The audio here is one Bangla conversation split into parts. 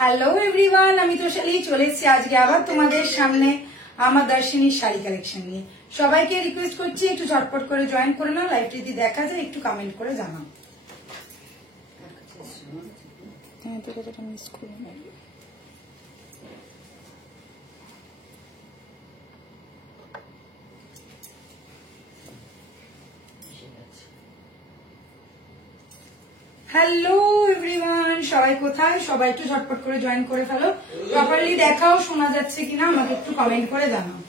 হ্যালো এভরিওয়ান, আমি তোশালি চলে এসেছি আজকে আবার তোমাদের সামনে আমার দর্শনী শাড়ি কালেকশন নিয়ে। সবাইকে রিকোয়েস্ট করছি একটু ঝটপট করে জয়েন করে নাও, লাইভ যদি দেখা যায় একটু কমেন্ট করে জানাও। হ্যালো এভরিওয়ান, সবাই কোথায়? সবাই একটু ঝটপট করে জয়েন করে ফেলো। প্রপারলি দেখাও, শোনা যাচ্ছে কিনা আমাকে একটু কমেন্ট করে জানাও।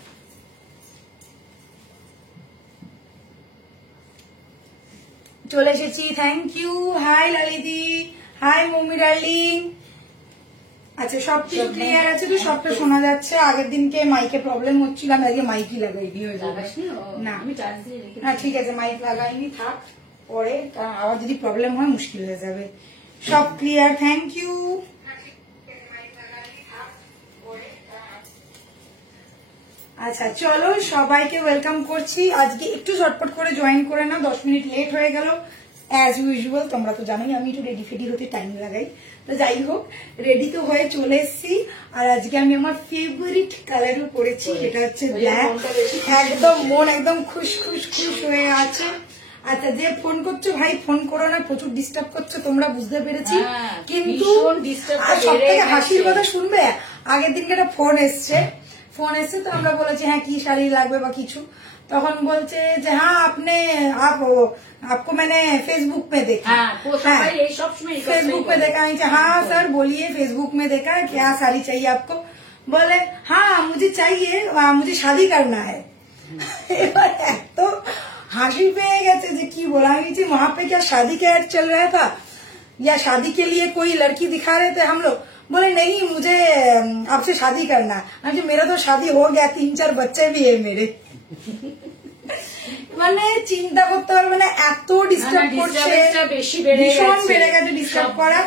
চলে এসেছি, থ্যাংক ইউ। হাই লালিদি, হাই মমি ডার্লিং। আচ্ছা, সবকিছু ক্লিয়ার আছে তো? সবটা শোনা যাচ্ছে? আগের দিনকে মাইকে প্রবলেম হচ্ছিল, আমি আজকে মাইকই লাগাইনি। হয়ে যাবে না, আমি না, ঠিক আছে, মাইক লাগাইনি, থাক পরে, কারণ আবার যদি প্রবলেম হয় মুশকিল হয়ে যাবে। সব ক্লিয়ার, থ্যাংক ইউ। আচ্ছা চলো, সবাইকে ওয়েলকাম করছি। আজকে একটু ঝটপট করে জয়েন করে না, 10 মিনিট লেট হয়ে গেল অ্যাজ ইউজুয়াল। তোমরা তো জানোই আমি একটু রেডি ফেডি হতে টাইম লাগাই, তো যাই হোক রেডি তো হয়ে চলে এসেছি। আর আজকে আমি আমার ফেভারিট কালারও পরেছি, এটা হচ্ছে ব্ল্যাক। একদম মন একদম খুশ খুশ খুশ হয়ে আছে। আচ্ছা, যে ফোন করছো ভাই ফোন করো না, প্রচুর ডিস্টার্ব করছো, তোমরা বুঝতে পেরেছি। কিন্তু সব থেকে হাসির কথা শুনবে, আগের দিনকে একটা ফোন এসছে তো আমরা বলেছি হ্যাঁ কি শাড়ি লাগবে বা কিছু, তখন বলছে যে হ্যাঁ आपको मैंने फेसबुक में देखा। फेसबुक में देखा। हाँ सर बोलिए, फेसबुक में देखा है, क्या साड़ी चाहिए आपको? बोले हाँ मुझे चाहिए, मुझे शादी करना है। तो হাসি পেয়ে গেছে যে কি বলা হয়েছে, वहां पे क्या शादी का ऐड चल रहा था या शादी के लिए कोई लड़की दिखा रहे थे हम लोग? बोले नहीं मुझे आपसे शादी करना है। मेरा तो शादी हो गया, 3-4 बच्चे भी है मेरे। মানে চিন্তা করতে পারবে না, এত ডিস্টার্ব করছে, ভীষণ বেড়ে গেছে ডিস্টার্ব করা।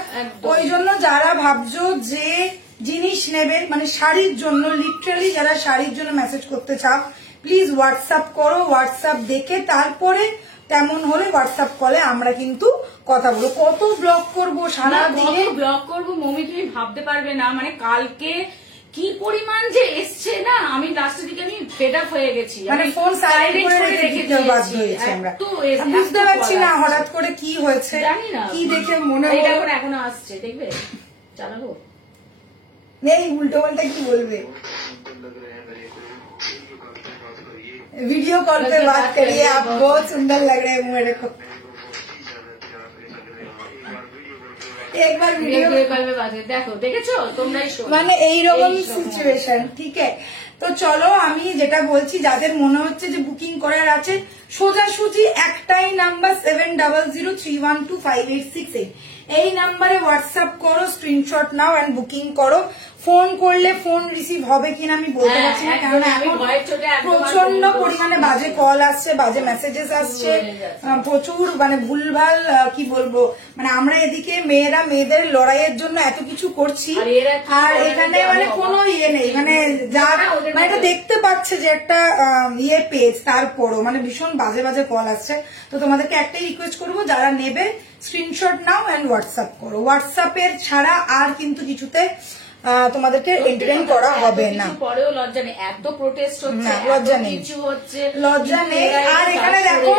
ওই জন্য যারা ভাবছো যে জিনিস নেবে, মানে শাড়ির জন্য, লিটারালি যারা শাড়ির জন্য মেসেজ করতে চাও, প্লিজ হোয়াটসঅ্যাপ করো। হোয়াটসঅ্যাপ দেখে তারপরে তেমন হলে হোয়াটসঅ্যাপ কলে আমরা কিন্তু কথা বলবো। কত ব্লক করবো সারা দিনে, ব্লক করবো মমি, তুমি ভাবতে পারবে না। মানে কালকে কি পরিমাণ যে এসছে না, আমি লাস্টের দিকে আমি ফেড আপ হয়ে গেছি। মানে ফোন সাইলেন্ট করে রেখে বাধ্য হয়েছি আমরা। বুঝতে পারছি না হঠাৎ করে কি হয়েছে, জানি না কি দেখে মনে হলো। এখনো আসছে, দেখবে চালাবো নেই, উল্টো পাল্টা কি বলবে। वीडियो कॉल पे बात करिए, आप बहुत सुंदर लग रहे हैं मेरे को। एक बार वीडियो कॉल पे बात देखो, দেখেছো তোমরাই শোনো, মানে এইরকম সিচুয়েশন। ঠিক আছে, তো চলো আমি যেটা বলছি, যাদের মনে হচ্ছে যে বুকিং করার আছে, সোজাসুজি একটাই নাম্বার 7003125868, এই নাম্বারে হোয়াটসঅ্যাপ করো, স্ক্রিনশট নাও এন্ড বুকিং করো। ফোন করলে ফোন রিসিভ হবে কিনা আমি বলতে পারছি না, কারণ এখন প্রচন্ড পরিমাণে বাজে কল আসছে, বাজে মেসেজেস আসছে, প্রচুর মানে ভুলভাল কি বলবো। মানে আমরা এদিকে মেয়েরা মেয়েদের লড়াইয়ের জন্য এত কিছু করছি, আর এখানে মানে কোনো ইয়ে নেই, মানে যারা মানে এটা দেখতে পাচ্ছে যে একটা ইয়ে পেজ, তারপরও মানে ভীষণ বাজে বাজে কল আসছে। তো তোমাদেরকে একটাই রিকোয়েস্ট করবো, যারা নেবে স্ক্রিনশট নাও এন্ড হোয়াটসঅ্যাপ করো। হোয়াটসঅ্যাপের ছাড়া আর কিন্তু কিছুতে তোমাদেরকে এন্টারটেইন করা হবে না। পরেও লজ্জা নেই, এত প্রোটেস্ট হচ্ছে, লজ্জা নেই, কিছু হচ্ছে, লজ্জা নেই। আর এখানে দেখো,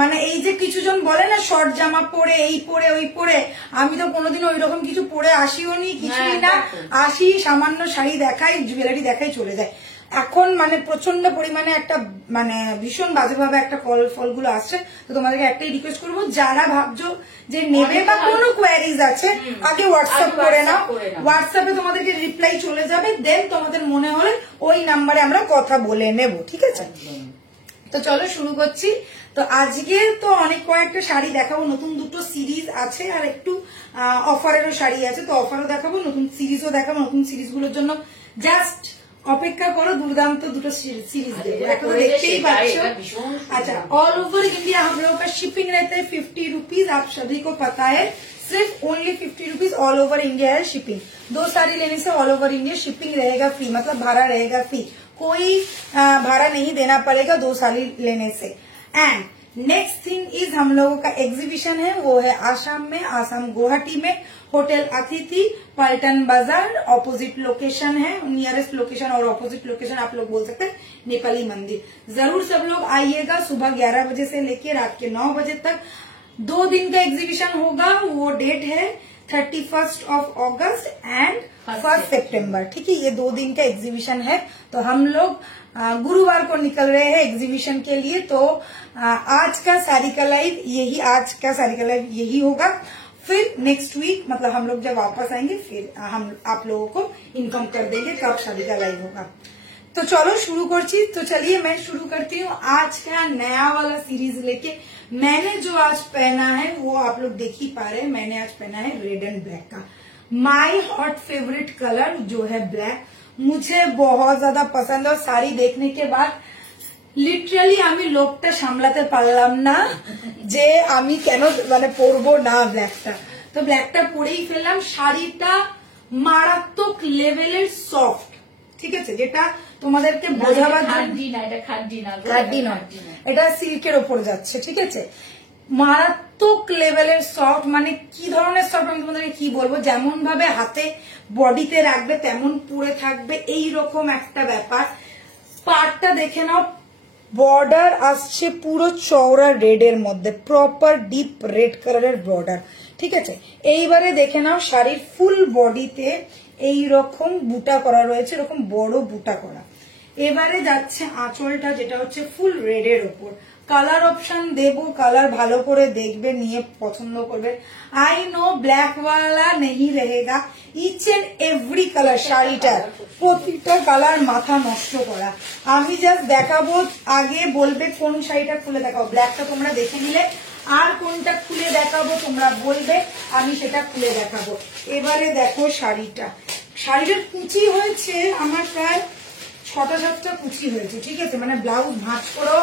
মানে এই যে কিছু জন বলে না শর্ট জামা পরে, এই পরে ওই পরে, আমি তো কোনোদিন ওই রকম কিছু পরে আসিও নি, কিছুই না। আসি সামান্য শাড়ি দেখাই, জুয়েলারি দেখাই, চলে যায়। এখন মানে প্রচন্ড পরিমাণে একটা মানে ভীষণ বাজেভাবে একটা ফলগুলো আসছে। তো তোমাদেরকে একটাই রিকোয়েস্ট করবো, যারা ভাবছো যে নেবে বা কোনো কোয়ারিজ আছে, আগে হোয়াটসঅ্যাপ করে নাও। হোয়াটসঅ্যাপে তোমাদেরকে রিপ্লাই চলে যাবে, দেন তোমাদের মনে হলে ওই নাম্বারে আমরা কথা বলে নেব, ঠিক আছে? তো চলো শুরু করছি। তো আজকে তো অনেক কয়েকটা শাড়ি দেখাবো, নতুন দুটো সিরিজ আছে, আর একটু অফারেরও শাড়ি আছে। তো অফারও দেখাবো, নতুন সিরিজও দেখাবো। নতুন সিরিজগুলোর জন্য জাস্ট অপেক্ষা করো, দুর্দান্ত দুটো সিরিজ দেবো, এখন দেখতেই পাচ্ছ। अच्छा, ऑल ओवर इंडिया हम लोगों का शिपिंग रहता है 50 रुपीज, आप सभी को पता है। सिर्फ only 50 rupees all over India है शिपिंग। 2 साड़ी लेने से ऑल ओवर इंडिया शिपिंग रहेगा फ्री, मतलब भाड़ा रहेगा फ्री, कोई भाड़ा नहीं देना पड़ेगा 2 साड़ी लेने से। एंड नेक्स्ट थिंग इज हम लोगों का एग्जीबिशन है, वो है आसाम में, आसाम गुवाहाटी में, होटल अतिथि, पल्टन बाजार, ऑपोजिट लोकेशन है, नियरेस्ट लोकेशन और ऑपोजिट लोकेशन आप लोग बोल सकते हैं नेपाली मंदिर। जरूर सब लोग आइएगा, सुबह 11 बजे से लेके रात के 9 बजे तक 2 दिन का एग्जीबिशन होगा। वो डेट है 31 अगस्त एंड 1 सितंबर, ठीक है। ये 2 दिन का एग्जीबिशन है। तो हम लोग गुरुवार को निकल रहे हैं एग्जीबिशन के लिए। तो आज का साड़ी का लाइव यही होगा। फिर नेक्स्ट वीक मतलब हम लोग जब वापस आएंगे फिर हम आप लोगों को इन्फॉर्म कर देंगे कब शादी का लाइव होगा। तो चलो शुरू करती। तो चलिए मैं शुरू करती हूँ आज का नया वाला सीरीज लेके। मैंने जो आज पहना है वो आप लोग देख ही पा रहे हैं। मैंने आज पहना है रेड एंड ब्लैक का। माई हॉट फेवरेट कलर जो है ब्लैक, मुझे बहुत ज्यादा पसंद है। और साड़ी देखने के बाद লিটারালি আমি লোকটা সামলাতে পারলাম না যে আমি কেন মানে পরবো না ব্ল্যাকটা। তো ব্ল্যাকটা পরেই ফেললাম। শাড়িটা মারাত্মক লেভেলের সফট, ঠিক আছে, যেটা তোমাদেরকে বোঝাবার খাড্ডি নয়, এটা সিল্কের ওপর যাচ্ছে, ঠিক আছে। মারাত্মক লেভেলের সফট, মানে কি ধরনের সফট আমি তোমাদেরকে কি বলবো, যেমন ভাবে হাতে বডিতে রাখবে তেমন পরে থাকবে, এইরকম একটা ব্যাপার। পাড়টা দেখে নাও, বর্ডার আসছে পুরো চওড়া রেডের মধ্যে, প্রপার ডিপ রেড কালারের বর্ডার, ঠিক আছে। এইবারে দেখে নাও শাড়ির ফুল বডিতে এইরকম বুটা করা রয়েছে, এরকম বড় বুটা করা। এবারে যাচ্ছে আঁচলটা, যেটা হচ্ছে ফুল রেডের ওপর। কালার অপশন দেবো, কালার ভালো করে দেখবে, নিয়ে পছন্দ করবে। আই নো ব্ল্যাক ওয়ালা নেই रहेगा, ইচ এন্ড এভরি কালার শাড়িটার প্রতিটা কালার মাথা নষ্ট করা। আমি জাস্ট দেখাবো, আগে বলবে কোন শাড়িটা খুলে দেখাবো। ব্ল্যাকটা তোমরা দেখে নিলে, আর কোনটা খুলে দেখাবো তোমরা বলবে, আমি সেটা খুলে দেখাবো। এবারে দেখো শাড়িটা, শাড়িটার কুচি হয়েছে আমার প্রায় 6টা-7টা কুচি হয়েছে, ঠিক আছে। মানে ব্লাউজ ভাঁজ করো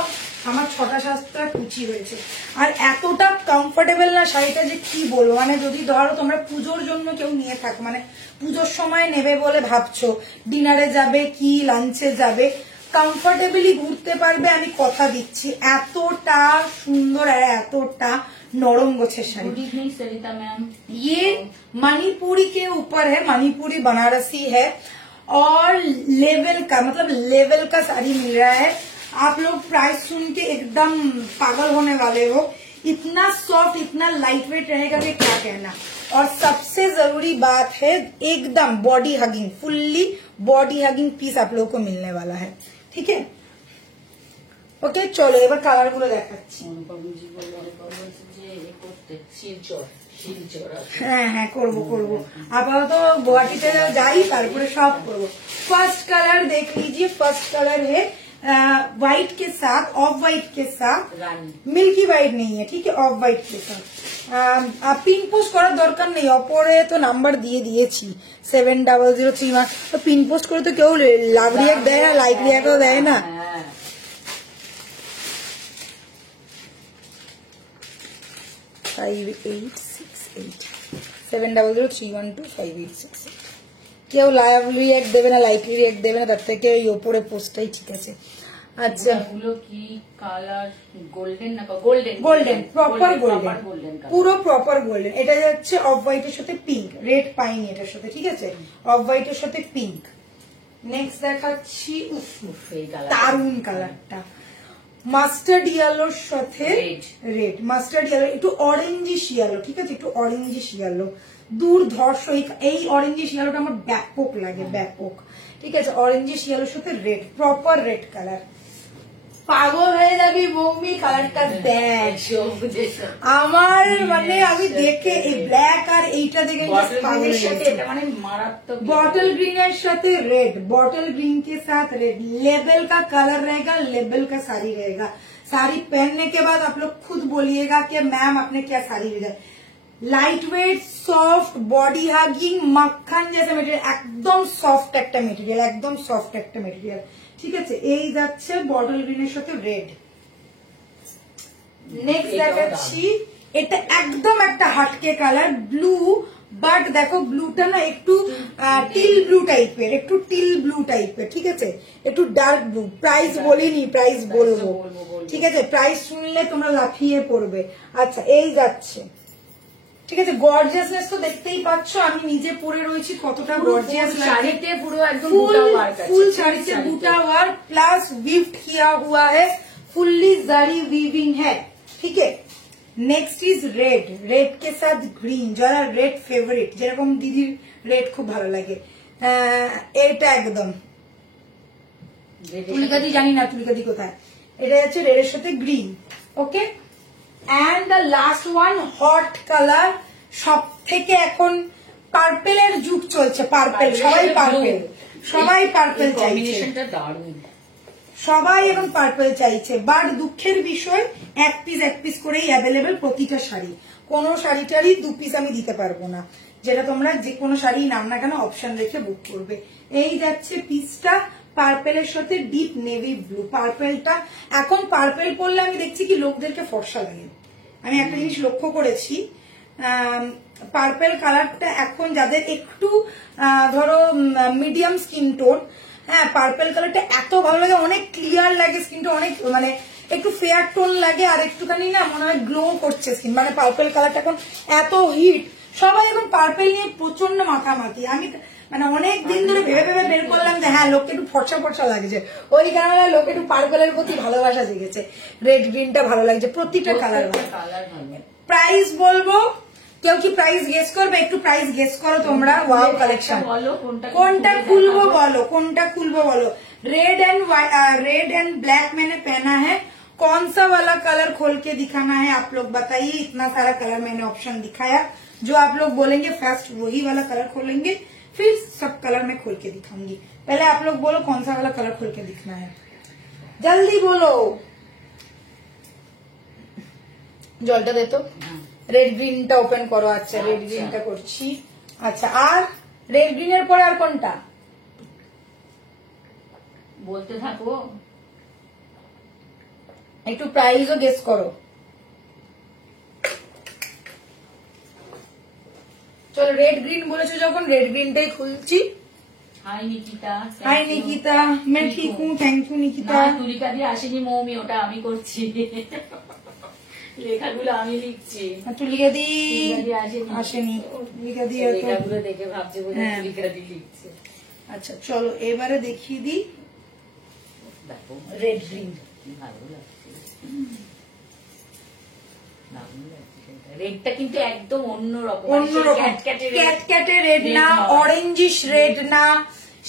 আমার 6টা-7টা কুচি হয়েছে। আর এতটা কমফোর্টেবল না শাড়িটা যে কি বলবো। মানে যদি ধরো তোমরা পুজোর জন্য কেউ নিয়ে থাকো, মানে পুজোর সময় নেবে বলে ভাবছো, ডিনারে যাবে কি লাঞ্চে যাবে, কমফোর্টেবলি ঘুরতে পারবে, আমি কথা দিচ্ছি। এতটা সুন্দর আর এতটা नरम गोछे शाड़ी। गुड इवनिंग सरिता मैम। ये मणिपुरी के ऊपर है, मणिपुरी बनारसी है और लेवल का मतलब लेवल का साड़ी मिल रहा है। आप लोग प्राइस सुन के एकदम पागल होने वाले हो। इतना सॉफ्ट, इतना लाइट वेट रहेगा कि क्या कहना। और सबसे जरूरी बात है एकदम body hugging, fully body hugging piece आप लोगों को मिलने वाला है, ठीक है। ওকে চলো এবার কালার গুলো দেখাচ্ছি। হ্যাঁ হ্যাঁ করবো করবো, আপাতত গুয়াহাটিতে যাই তারপরে সব করবো। फर्स्ट कलर देख लीजिए, फर्स्ट कलर है व्हाइट के साथ, ऑफ व्हाइट के साथ, मिल्की व्हाइट नहीं है, ठीक है, ऑफ व्हाइट के साथ। পিন পোস্ট করার দরকার নেই, অপরে তো নাম্বার দিয়ে দিয়েছি 7003। তো পিন পোস্ট করে তো কেউ লাভ রিয়াক্ট দেয় না, লাইক রিয়াক্টও দেয় না। 5868 7003125868। কেউ লাইভ রিয়াক্ট দেবে না, লাইক রিয়াক্ট দেবে না, তার থেকে এই ওপরে পোস্টটাই ঠিক আছে। আচ্ছা এগুলো কি কালার গোল্ডেন না গোল্ডেন? গোল্ডেন, প্রপার গোল্ডেন, পুরো প্রপার গোল্ডেন। এটা যাচ্ছে অফ হোয়াইটের সাথে পিঙ্ক, রেড পাইনি এটার সাথে, ঠিক আছে, অফ হোয়াইটের সাথে পিঙ্ক। নেক্সট দেখাচ্ছি দারুন কালারটা, মাস্টার্ড ইয়েলোর সাথে রেড, মাস্টার্ড ইয়েলো, একটু অরেঞ্জিশ ইয়েলো, ঠিক আছে, একটু অরেঞ্জিশ ইয়েলো, দুর্ধর্ষ। এই অরেঞ্জিশ ইয়েলোটা আমার ব্যাপক লাগে, ব্যাপক, ঠিক আছে। অরেঞ্জিশ ইয়েলোর সাথে রেড, প্রপার রেড কালার। পাগল হয়ে যাবি বৌমি, কালারটা দেখ আমার, মানে আমি দেখে এই ব্ল্যাক আর এইটা দেখে মানে मारात्मक। बॉटल ग्रीन के साथ रेड, बॉटल ग्रीन के साथ रेड, लेबल का कलर रहेगा, लेबल का साड़ी रहेगा। साड़ी पहनने के बाद आप लोग खुद बोलिएगा कि मैम आपने क्या साड़ी भेजा। Light weight, soft, body hugging, मक्खन जैसा मटेरियल, एकदम सॉफ्ट একটা মেটেরিয়াল, একদম সফট একটা মেটেরিয়াল, ঠিক আছে। এই যাচ্ছে বটল গ্রিনের সাথে রেড। নেক্সট দেখাচ্ছি, এটা একদম একটা হাটকে কালার, ব্লু বাট দেখো ব্লুটা না একটু টিল ব্লু টাইপের, একটু টিল ব্লু টাইপের, ঠিক আছে, একটু ডার্ক ব্লু। প্রাইস বলিনি, প্রাইস বলবো, ঠিক আছে, প্রাইস শুনলে তোমরা লাফিয়ে পড়বে। আচ্ছা এই যাচ্ছে, ঠিক আছে, গর্জিয়াসনেস তো দেখতেই পাচ্ছ, আমি নিজে পরে রয়েছি কতটা গর্জিয়াস শাড়িতে পুরো একদম ফুল শাড়িতে বুটা ওয়ার্ক प्लस गिफ्ट किया हुआ है, फुल्ली जरी वीविंग है, ठीक है। नेक्स्ट इज रेड, रेड के साथ ग्रीन, যারা রেড ফেভারিট, যেরকম দিদির রেড খুব ভালো লাগে, এটা একদম তুলিকাদি, জানি না তুলিকাদি কোথায়, এটা হচ্ছে রেডের সাথে green, okay. And the last one hot colour, সব থেকে এখন পার্পেলের যুগ চলছে, পার্পেল, সবাই পার্পেল, সবাই পার্পেল চাইছে, সবাই এখন পার্পেল চাইছে। বাট দুঃখের বিষয় এক পিস করেই অ্যাভেলেবেল প্রতিটা শাড়ি, কোনো শাড়িটারই 2 পিস আমি দিতে পারবো না, যেটা তোমরা যে কোনো শাড়ি নাম না কেন অপশন রেখে বুক করবে। এই যাচ্ছে পিসটা পার্পেলের সাথে ডিপ নেভি ব্লু, পার্পেলটা এখন পার্পেল পরলে আমি দেখছি কি লোকদেরকে ফর্সা লাগে। আমি একটা জিনিস লক্ষ্য করেছি, পার্পেল কালারটা এখন যাদের একটু ধরো মিডিয়াম স্কিন টোন, হ্যাঁ পার্পেল কালারটা এত ভালো লাগে, অনেক ক্লিয়ার লাগে স্কিনটা, অনেক মানে একটু ফেয়ার টোন লাগে, আর একটুখানি না মনে হয় গ্লো করছে স্কিন, মানে পার্পেল কালারটা এখন এত হিট, সবাই এখন পার্পেল নিয়ে প্রচন্ড মাখামাখি। আমি মানে অনেক দিন ধরে ভেবে ভেবে বের করলাম যে হ্যাঁ লোককে একটু ফর্সা ফর্সা লাগছে, ওই কারণে লোক একটু পার্পেলের প্রতি ভালোবাসা জেগেছে, রেড গ্রিনটা ভালো লাগছে, প্রতিটা কালার ভালো। প্রাইস বলবো, কেউ কি প্রাইস গেস করবে? একটু প্রাইস গেস করো তোমরা। ওয়াও কালেকশন, কোনটা খুলবো বলো, কোনটা খুলবো বলো। रेड एंड ब्लैक मैंने पहना है, कौन सा वाला कलर खोल के दिखाना है आप लोग बताइए। इतना सारा कलर मैंने ऑप्शन दिखाया, जो आप लोग बोलेंगे फर्स्ट वही वाला कलर खोलेंगे, फिर सब कलर मैं खोल के दिखाऊंगी। पहले आप लोग बोलो कौन सा वाला कलर खोल के दिखना है, जल्दी बोलो। জলটা দে তো, রেড গ্রিনটা ওপেন করো। আচ্ছা রেড গ্রিনটা করছি। আচ্ছা আর রেড গ্রিনের পরে আর কোনটা বলতে থাকো, একটু প্রাইসও গেস করো। চলো রেড গ্রিন বলেছো যখন রেড গ্রিনটাই খুলছি। হাই নিকিতা, হাই নিকিতা, मैं ठीक हूँ, थैंक यू निकिता। তুলিকা দিয়ে আসেনি মৌমি, ওটা আমি করছি, লেখাগুলো আমি লিখছি। তুলিকা দি আসেনি, তুলিকা দি লেখাগুলো দেখে ভাবছে বলে তুলিকা দি লিখছে। আচ্ছা চলো এবারে দেখিয়ে দিই রেড গ্রিন, ভালো লাগছে, রেডটা কিন্তু একদম অন্যরকম, ক্যাটক্যাটে রেড না, অরেঞ্জিশ রেড না,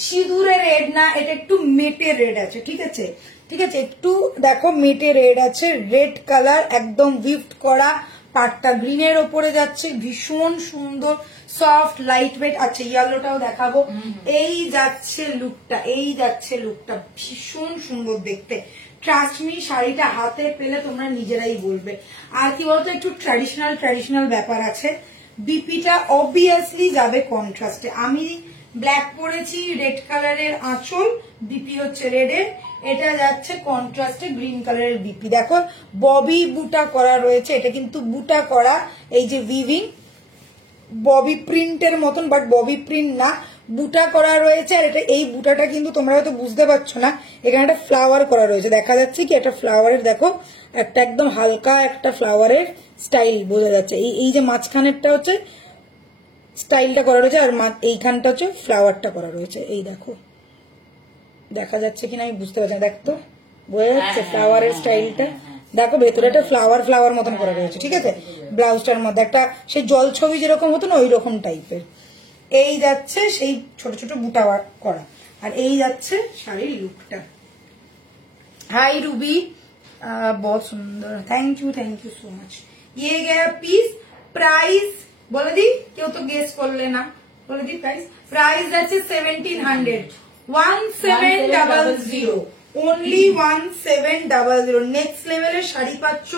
সিঁদুরে রেড না, এটা একটু মেটে রেড আছে, ঠিক আছে, ঠিক আছে, একটু দেখো মেটে রেড আছে, রেড কালার একদম উইফট করা, পাটটা গ্রিনের ওপরে যাচ্ছে, ভীষণ সুন্দর সফট লাইট ওয়েট। আচ্ছা ইয়েলোটাও দেখাবো। এই যাচ্ছে লুকটা, এই যাচ্ছে লুকটা, ভীষণ সুন্দর দেখতে। ট্রাস্ট মি, শাড়িটা হাতে পেলে তোমরা নিজেরাই বলবে। আর কি বলতো, একটু ট্র্যাডিশনাল ব্যাপার আছে। বিপিটা অবভিয়াসলি যাবে কন্ট্রাস্টে। আমি ব্ল্যাক পরেছি, রেড কালারের আঁচল, বিপি হচ্ছে রেডের, এটা যাচ্ছে কন্ট্রাস্টে গ্রিন কালারের বিপি। দেখো ববি বুটা করা রয়েছে, এটা কিন্তু বুটা করা, এই যে উইভিং ববি প্রিন্টের মতন, বাট ববি প্রিন্ট না, বুটা করা রয়েছে। আর এটা এই বুটাটা কিন্তু তোমরা হয়তো বুঝতে পারছো না, এখানে একটা ফ্লাওয়ার করা রয়েছে, দেখা যাচ্ছে কি একটা ফ্লাওয়ারের, দেখো একটা একদম হালকা একটা ফ্লাওয়ারের স্টাইল বোঝা যাচ্ছে। এই যে মাঝখানেরটা হচ্ছে স্টাইলটা করা রয়েছে, আর এইখানটা হচ্ছে ফ্লাওয়ারটা করা রয়েছে। এই দেখো দেখা যাচ্ছে কিনা আমি বুঝতে পারছি না, দেখতো বোঝা যাচ্ছে ফ্লাওয়ারের স্টাইলটা, দেখো ভেতরে একটা ফ্লাওয়ার মতন করা রয়েছে, ঠিক আছে। ব্লাউজটার মধ্যে একটা সেই জল ছবি যেরকম হতো না, ওই রকম টাইপের। এই যাচ্ছে সেই ছোট ছোট বুটা করা, আর এই যাচ্ছে শাড়ির লুকটা। हाय रूबी, बहुत सुंदर, थैंक यू सो मच। ये गया पीस। प्राइस बोले दी, क्यों तो गेस कर लेना, बोले दी प्राइस যাচ্ছে 1700, 1700, ओनली 1700। नेक्स्ट लेवलेर शाड़ी पाচ্ছ,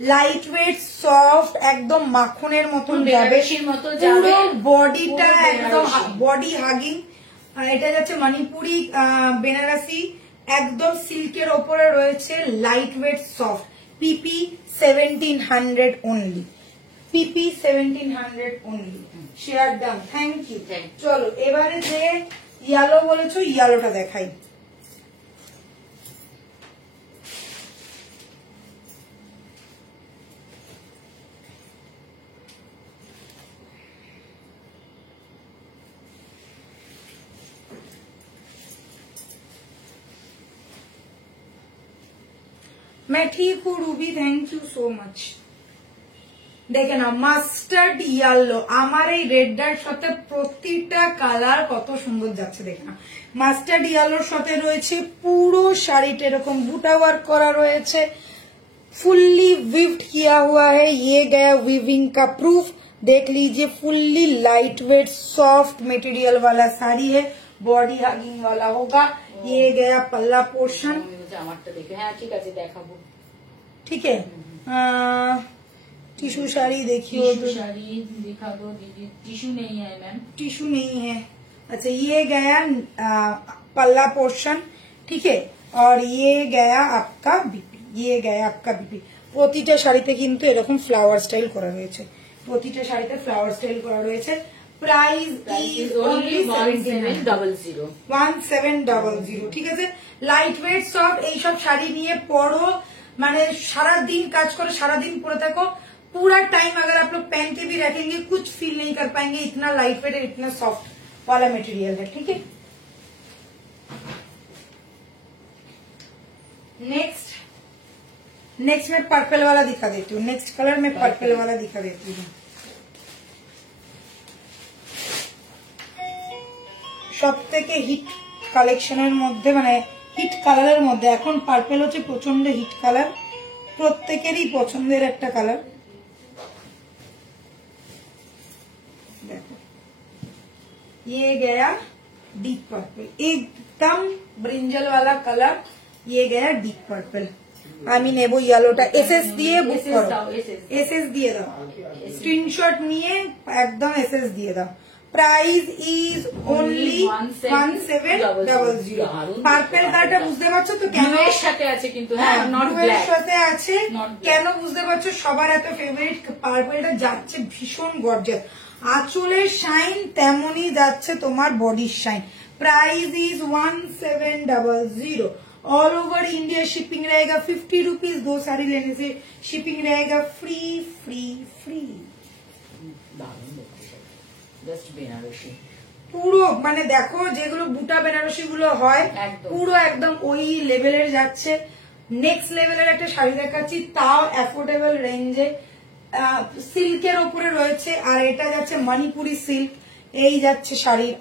লাইট ওয়েট সফট, একদম মাখনের মতন যাবে, পুরো বডিটা একদম বডি হাগিং। এটা যাচ্ছে মণিপুরি বেনারসি, একদম সিল্কের ওপরে রয়েছে, লাইট ওয়েট সফট, পিপি 1700 অনলি। পিপি 1700 অনলি, শেয়ার দাম, থ্যাংক ইউ। চলো এবারে যে ইয়েলো বলেছো ইয়েলোটা দেখাই। मैं ठीक हूँ Ruby, thank you so much. দেখে না মাস্টার্ড ইয়েলো, আমার এই রেডটার সাথে প্রতিটা কালার কত সুন্দর যাচ্ছে। দেখে না মাস্টার্ড ইয়েলোর সাথে রয়েছে পুরো শাড়িটা এরকম বুটা ওয়ার্ক করা রয়েছে, फुल्ली विव्ड किया हुआ है। ये गया वीविंग का प्रूफ, देख लीजिए fully light weight soft material वाला साड़ी है, बॉडी हगिंग वाला होगा। ये गया पल्ला पोर्शन, ठीक है। टिश्यू साड़ी देखिए, साड़ी दिखा दो दीदी, टिश्यू नहीं है मैम, टिश्यू नहीं है। अच्छा ये गया पल्ला पोर्शन, ठीक है, और ये गया आपका बीपी, ये गया आपका बीपी। প্রতিটা শাড়িতে কিন্তু এরকম ফ্লাওয়ার স্টাইল করা রয়েছে, প্রতিটা শাড়িতে ফ্লাওয়ার স্টাইল করা রয়েছে। প্রাইস ইজ অনলি 1700, ঠিক আছে। লাইট ওয়েট সফট এইসব শাড়ি নিয়ে পরো, মানে सारा दिन काज करो, सारा दिन परे থাকো, पूरा टाइम अगर आप लोग पहन के भी रखेंगे कुछ फील नहीं कर पाएंगे, इतना लाइट वेट है, इतना सॉफ्ट वाला मटेरियल है, ठीक है। नेक्स्ट में पर्पल वाला दिखा देती हूँ, नेक्स्ट कलर में पर्पल वाला दिखा देती हूँ। सबथेके हिट কালেকশনের মধ্যে, মানে হিট কালারের মধ্যে এখন পার্পল হচ্ছে প্রচন্ড হিট কালার, প্রত্যেকেরই পছন্দের একটা কালার। देखो ये गया डीप पर्पल, एकदम ब्रिंजल वाला कलर, ये गया डीप पर्पल। আমি নেব ইয়েলোটা, এসএস দিয়ে বুক করো, এসএস দিয়ে দাও, স্ক্রিনশট নিয়ে একদম এসএস দিয়ে দাও। Price is only 1700। পার্পল কালারটা বুঝতে পারছো তো কেন এর সাথে আছে, কিন্তু হ্যাঁ নট ব্ল্যাক এর সাথে আছে, কেন বুঝতে পারছো? সবার এত ফেভারিট পার্পলটা যাচ্ছে ভীষণ গর্জিয়াস, আঁচলের শাইন তেমনি যাচ্ছে তোমার বডির shine. Price is 1700, all over India shipping रहेगा 50 रुपीज, 2 साड़ी लेने से शिपिंग रहेगा फ्री फ्री फ्री। পুরো মানে দেখো যেগুলো বুটা বেনারসি গুলো হয় পুরো একদম ওই লেভেলের যাচ্ছে। নেক্সট লেভেলের একটা শাড়ি দেখাচ্ছি, তাও অ্যাফোর্ডেবল রেঞ্জে, সিল্কের ওপরে রয়েছে, আর এটা যাচ্ছে মণিপুরি সিল্ক। এই যাচ্ছে শাড়ির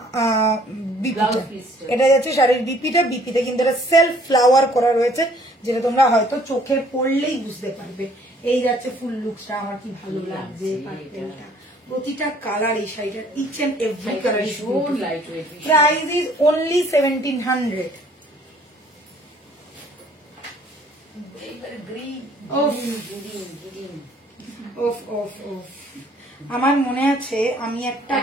বিপিটা, এটা যাচ্ছে শাড়ির বিপিটা, বিপিতে কিন্তু এটা সেলফ ফ্লাওয়ার করা রয়েছে, যেটা তোমরা হয়তো চোখে পড়লেই বুঝতে পারবে। এই যাচ্ছে ফুল লুকসটা, আমার কি ভালো লাগছে পার্পলটা, প্রতিটা কালার এই শাড়িটার, each and every colour is lightweight. Price is only 1700। আমার মনে আছে আমি একটা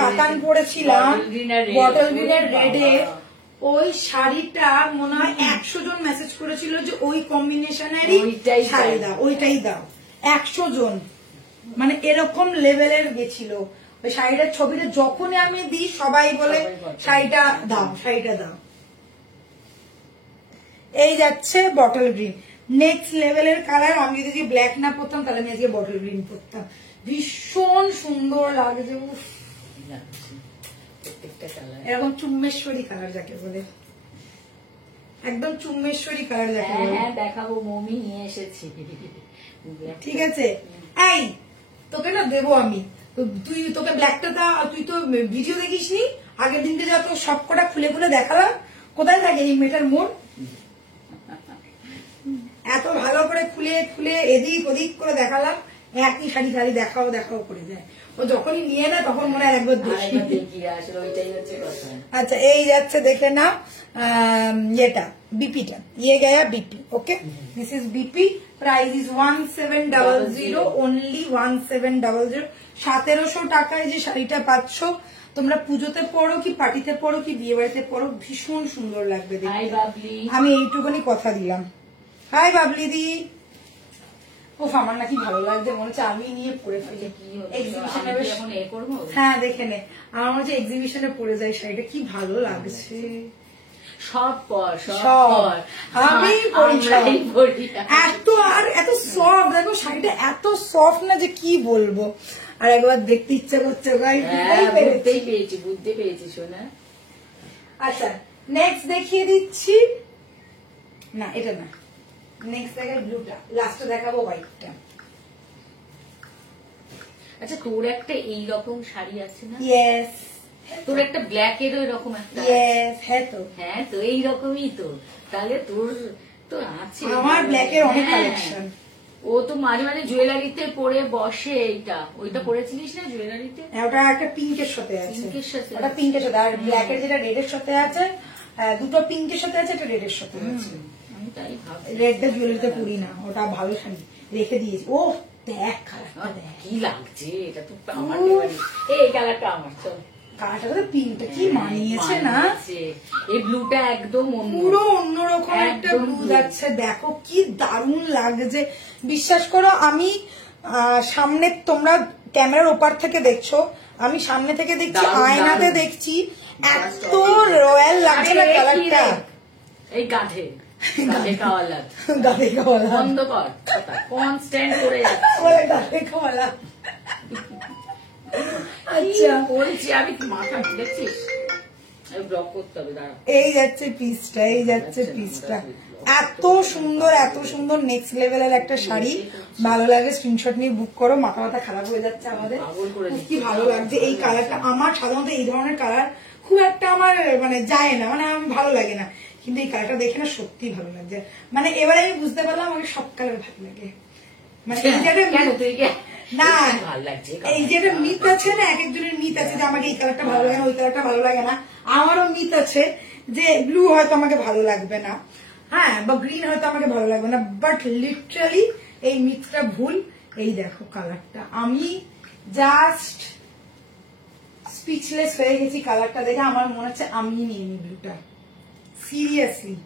কাতান পরেছিলাম বটল গ্রিনের রেডে, ওই শাড়িটা মনে হয় 100 জন মেসেজ করেছিল যে ওই কম্বিনেশনেরই শাড়ি দাও, ওইটাই দাও, 100 জন, মানে এরকম লেভেলের গেছিল ওই শাড়িটার ছবিটা। যখনই আমি দিই সবাই বলে শাড়িটা দাও, শাড়িটা দাও। এই যাচ্ছে বটল গ্রিন, নেক্সট লেভেলের কালার। আমি যদি ব্ল্যাক না পরতাম তাহলে আমি আজকে বটল গ্রিন পরতাম, ভীষণ সুন্দর লাগছে। এরকম চুম্বেশ্বরী কালার যাকে বলে, একদম চুম্বেশ্বরী কালার যাকে বলে। হ্যাঁ দেখাবো, মমি নিয়ে এসেছি, ঠিক আছে। এই তোকে না দেবো আমি, তুই তোকে ব্ল্যাকটা দা, তুই তো ভিডিও দেখিসনি, আগের দিনকে যা তো সব কটা খুলে খুলে দেখালাম, কোথায় থাকে এই মেয়েটার মন? এত ভালো করে খুলে খুলে এদিক ওদিক করে দেখালাম, একই শাড়ি শাড়ি দেখাও দেখাও করে দেয়। ও যখনই নিয়ে না তখন মনে হয় একবার দেখি। আচ্ছা এই যাচ্ছে দেখে না এটা বিপিটা, ইয়ে Gaya BP, okay this is BP. Price is 1700, only 1700। 1700 টাকায় যে শাড়িটা পাচ্ছ, তোমরা পুজোতে পড়ো কি পার্টিতে পড়ো কি বিয়ে বাড়িতে পড়ো, ভীষণ সুন্দর লাগবে দেখতে। আমি এইটুকুনি কথা দিলাম। হাই বাবলি দি, ও আমার নাকি ভালো লাগছে, মনে হচ্ছে আমি নিয়ে পরে ফেলি কি হলো? এক্সিবিশনে। আমি কি এখন এ করবো? হ্যাঁ দেখে নে, আমার মনে হচ্ছে এক্সিবিশনে পরে যায় শাড়িটা, কি ভালো লাগছে। সব পর সব। সব পর আমি পরি সব। আমরাই পরি। এত আর এত সফট, দেখো শাড়িটা এত সফট না যে কি বলবো, আর একবার দেখতে ইচ্ছা করছে ভাই। হ্যাঁ, বুঝতে পেরেছি শোনা। আচ্ছা নেক্সট দেখিয়ে দিচ্ছি, না এটা না, নেক্সট দেখাই ব্লুটা, লাস্টে দেখাবো হোয়াইটটা। আচ্ছা তোর একটা এইরকম শাড়ি আছে না? ইয়েস তোর একটা ব্ল্যাক এর এরকম একটা আছে। ইয়েস, হ্যাঁ তো হ্যাঁ তো এইরকমই তো, তাহলে তোর তো আছে। আমার ব্ল্যাক এর অনেক হ্যাঁ। কালেকশন। ও তো মাঝে মাঝে জুয়েলারিতে পরে বসে, এইটা ওইটা পরেছিলিস না জুয়েলারিতে? ওটা একটা পিঙ্কের সাথে আছে, পিঙ্কের সাথে ওটা পিঙ্কের সাথে, আর ব্ল্যাক এর যেটা রেডের সাথে আছে, দুটো পিঙ্কের সাথে আছে, একটা রেডের সাথে আছে। আমি তাই ভাবছি রেডটা জুয়েলারিতে পরি না, ওটা ভালো শাড়ি রেখে দিয়েছি। ও দেখ কালারটা দেখ, কি লাগছে, এটা তো আমার favorite। এই কালারটা আমার, চল কালারটা তো পিঙ্কটা কি মানিয়েছে না, মানিয়েছে। এই ব্লুটা একদম অন্য, পুরো অন্যরকম একটা একদম ব্লু blue। যাচ্ছে, দেখো কি দারুণ লাগছে। বিশ্বাস করো আমি সামনে, তোমরা ক্যামেরার ওপার থেকে দেখছো, আমি সামনে থেকে দেখছি, দারুণ, আয়নাতে দারুণ। দেখছি, এত রয়্যাল লাগছে না আরে, কালারটা। এই গাধে গাধে কাওয়ালা গাড়ি খাওয়ালা বন্ধ কর, কনস্ট্যান্ট করে যাচ্ছে। বলে গাড়ি খাওয়ালা। আচ্ছা বলছি আমি মাথা দেখছিস, ব্লক করতে হবে, দাঁড়া। এই যাচ্ছে পিসটা, এই যাচ্ছে পিসটা, এত সুন্দর নেক্সট লেভেলের একটা শাড়ি। ভালো লাগে স্ক্রিনশট নিয়ে বুক করো, মাথা মাথা খারাপ হয়ে যাচ্ছে আমাদের, পাগল করে দিচ্ছে। কি ভালো লাগছে এই কালারটা। আমার সাধারণত এই ধরনের কালার খুব একটা আমার মানে যায় না, মানে আমি ভালো লাগে না, কিন্তু এই কালারটা দেখে না সত্যি ভালো লাগছে। মানে এবারে আমি বুঝতে পারলাম আমাকে সব কালার ভালো লাগে, মানে এই যে একটা কেন তুই না ভালো লাগছে এই যে একটা মিথ আছে না, এক একজনের মিথ আছে যে আমাকে এই কালারটা ভালো লাগে না, ওই কালারটা ভালো লাগে না। আমারও মিথ আছে যে ব্লু হয়তো আমাকে ভালো লাগবে না, হ্যাঁ, বা গ্রিন হয়তো আমাকে ভালো লাগবে না, বাট লিটারালি এই মিথটা ভুল। এই দেখো কালারটা, আমি জাস্ট স্পিচলেস হয়ে গেছি কালারটা দেখে। আমার মনে হচ্ছে আমি নিয়ে নি ব্লুটা, সিরিয়াসলি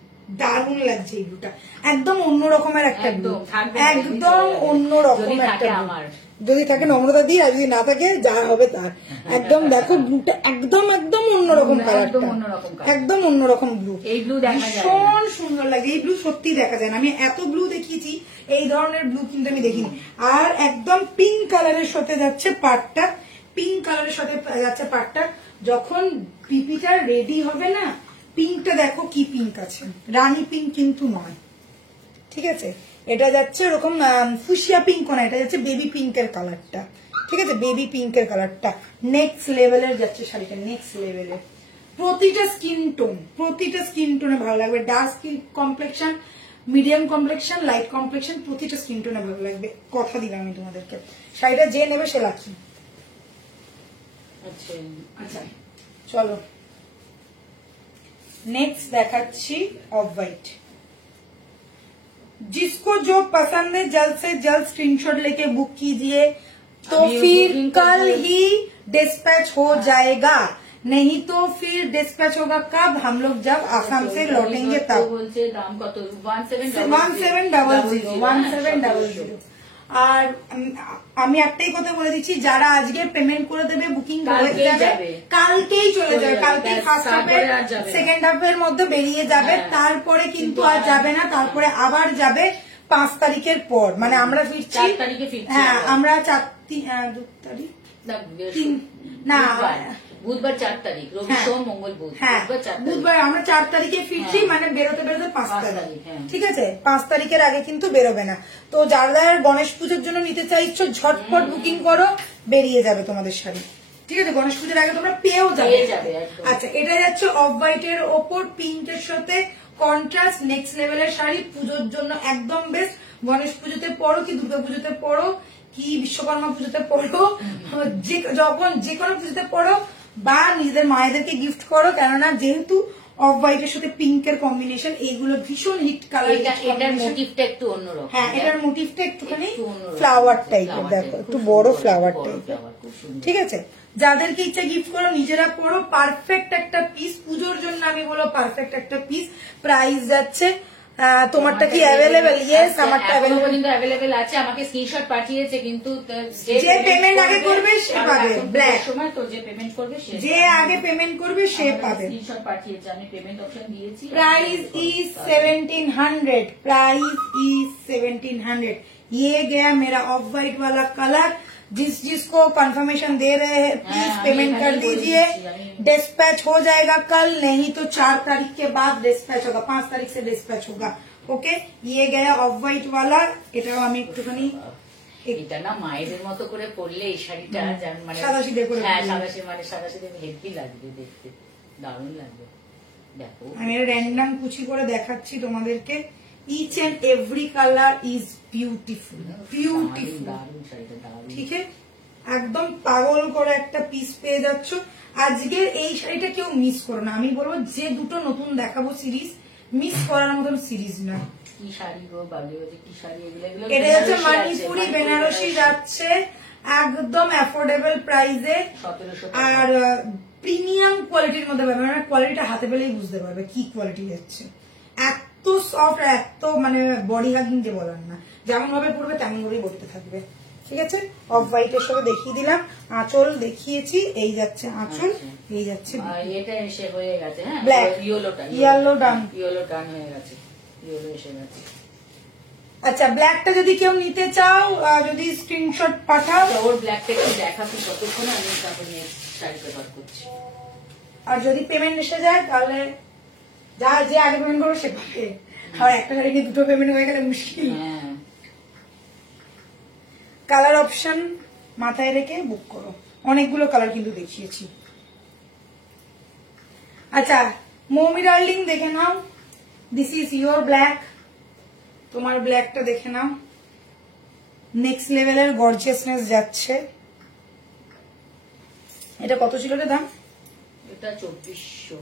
দারুণ লাগছে এই ব্লুটা, একদম অন্য রকমের একটা ব্লু, একদম থাকবে, একদম অন্য রকম যদি একটা থাকে blue। আমার। যদি থাকে নম্রতা দিই, আর যদি না থাকে যা হবে তার। একদম দেখো ব্লুটা একদম একদম অন্যরকম কালারটা, একদম অন্যরকম colour। একদম অন্যরকম ব্লু। এই ব্লু দেখা যায় না। ভীষণ সুন্দর লাগে এই ব্লু, সত্যি দেখা যায় না। আমি এত ব্লু দেখিয়েছি, এই ধরনের ব্লু কিন্তু আমি দেখিনি। আর একদম পিঙ্ক কালারের সাথে যাচ্ছে পাটটা, পিঙ্ক কালারের সাথে যাচ্ছে পাটটা। যখন পিপিটা রেডি হবে না, পিঙ্কটা দেখো কি পিঙ্ক আছে, রানী পিঙ্ক কিন্তু নয়, ঠিক আছে, এটা যাচ্ছে এরকম ফুসিয়া পিঙ্ক না, এটা যাচ্ছে বেবি পিঙ্কের কালারটা, ঠিক আছে, বেবি পিঙ্কের কালারটা নেক্সট লেভেলের যাচ্ছে শাড়িটা, নেক্সট লেভেলের। প্রতিটা স্কিন টোনে ভালো লাগবে, dark skin complexion, medium complexion, light complexion, প্রতিটা স্কিন টোনে ভালো লাগবে, কথা দিলাম আমি তোমাদেরকে। শাড়িটা যে নেবে সে লাকি। আচ্ছা চলো नेक्स्ट देखाচ্ছি ऑफ वाइट। जिसको जो पसंद है जल्द से जल्द स्क्रीनशॉट लेके बुक कीजिए, तो फिर कल ही डिस्पैच हो जाएगा, नहीं तो फिर डिस्पैच होगा कब, हम लोग जब आसाम से लौटेंगे तब। বলছে দাম কত? 1700 আর আমি একটাই কথা বলে দিচ্ছি, যারা আজকে পেমেন্ট করে দেবে, বুকিং হয়ে যাবে, কালকেই চলে যাবে, কালকেই ফার্স্ট হাফের সেকেন্ড হাফের মধ্যে বেরিয়ে যাবে, তারপরে কিন্তু আর যাবে না, তারপরে আবার যাবে 5 তারিখের পর, মানে আমরা ফিরছি 4 তারিখে ফিরছি, হ্যাঁ আমরা 2 তারিখ না বুধবার 4 তারিখ, রবি সোম মঙ্গল বুধ, হ্যাঁ বুধবার আমরা 4 তারিখে ফিরছি, মানে বেরোতে বেরোতে 5 তারিখ, ঠিক আছে, 5 তারিখের আগে কিন্তু বেরোবে না। তো যারা গণেশ পুজোর জন্য নিতে চাইছো ঝটপট বুকিং করো, বেরিয়ে যাবে তোমাদের শাড়ি, ঠিক আছে, গণেশ পুজোর আগে তোমরা পেয়েও যাবে। আচ্ছা এটা যাচ্ছে অফ হোয়াইট এর ওপর পিঙ্কের সাথে কন্ট্রাস্ট, নেক্সট লেভেলের শাড়ি, পুজোর জন্য একদম বেস্ট। গণেশ পুজোতে পড়ো কি দুর্গা পুজোতে পড়ো কি বিশ্বকর্মা পুজোতে পড়ো, যখন যে কোনো পুজোতে পড়ো বা নিজেদের মায়েদেরকে গিফট করো, কেননা যেহেতু অফ হোয়াইটের সাথে পিঙ্কের কম্বিনেশন, এইগুলো ভীষণ হিট কালার। এটার মোটিভটা একটু অন্যরকম, হ্যাঁ এটার মোটিভটা একটুখানি ফ্লাওয়ার টাইপের, দেখো একটু বড় ফ্লাওয়ার টাইপের, ঠিক আছে। যাদেরকে ইচ্ছা গিফট করো, নিজেরা পড়ো, পারফেক্ট একটা পিস পুজোর জন্য, আমি বলো পারফেক্ট একটা পিস। প্রাইস যাচ্ছে তোমারটা কি অ্যাভেলেবেল? ইয়েস, আমারটা অ্যাভেলেবেল আছে। আমাকে স্ক্রিনশট পাঠিয়েছে, কিন্তু যে পেমেন্ট আগে করবে সে পাবে। ব্ল্যাক সময় তো যে পেমেন্ট করবে যে আগে পেমেন্ট করবে সে পাবে। স্ক্রিনশট পাঠিয়েছে, আমি পেমেন্ট অপশন দিয়েছি। Price is 1700, price is 1700। ये गया मेरा ऑफ वाइट वाला कलर। जिसको कंफर्मेशन दे रहे हैं प्लीज पेमेंट कर दीजिए, डिस्पैच हो जाएगा कल, नहीं तो 4 तारीख के बाद डिस्पैच होगा, 5 तारीख से डिस्पैच होगा। ओके, ये गया ऑफ वाइट वाला। এটাও আমি একটুখানি, এটা না মায়েদের মতো করে পরলে এই শাড়িটা মানে সাদাসিধে করে, হ্যাঁ সাদাসিধে, মানে সাদাসিধে হেভি লাগবে দেখতে, দারুণ লাগবে। দেখো আমি র্যান্ডম কুচি করে দেখাচ্ছি তোমাদেরকে। Each and every colour is beautiful, beautiful, ঠিক আছে? একদম পাগল করে একটা পিস পেয়ে যাচ্ছ। আজকের এই শাড়িটা কেউ মিস করো না। আমি বলবো যে দুটো নতুন দেখাবো সিরিজ, মিস করার মতন সিরিজ না। কি শাড়ি গো বাবলি, কি শাড়ি এগুলো? এটা যাচ্ছে মণিপুরি বেনারসি, যাচ্ছে একদম অ্যাফোর্ডেবল প্রাইসে, আর প্রিমিয়াম কোয়ালিটির মধ্যে পাবে। মানে কোয়ালিটিটা হাতে পেলেই বুঝতে পারবে কি কোয়ালিটি যাচ্ছে। এত সফট, এত মানে বডি হাগিং যে বলার না। যেমন ভাবে পড়বে তেমন ভাবেই বলতে থাকবে, ঠিক আছে? অফ হোয়াইটের সাথে দেখিয়ে দিলাম, আঁচল দেখিয়েছি, এই যাচ্ছে আঁচল, এই যাচ্ছে এটা এসে হয়ে গেছে, হ্যাঁ ব্ল্যাক, ইয়েলো ডান, ইয়েলো ডান হয়ে গেছে, ইয়েলো এসে গেছে। আচ্ছা, ব্ল্যাকটা যদি কেউ নিতে চাও, যদি স্ক্রিনশট পাঠাও, ওর ব্ল্যাকটা একটু দেখাবো কতক্ষণ, আমি তারপর নেক্সট শাড়ি ব্যবহার করছি। আর যদি পেমেন্ট এসে যায় তাহলে যে আগে পেমেন্ট করবে সে পাবে। আর একটা শাড়ি নিয়ে দুটো পেমেন্ট হয়ে গেলে মুশকিল। কালার অপশন মাথায় রেখে বুক করো। অনেকগুলো কালার কিন্তু দেখিয়েছি। আচ্ছা মৌমি ডার্লিং দেখে নাও, দিস ইজ ইউর ব্ল্যাক। তোমার ব্ল্যাকটা দেখে নাও, নেক্সট লেভেলের গর্জিয়াসনেস যাচ্ছে। এটা কত ছিল রে দাম? এটা 2400।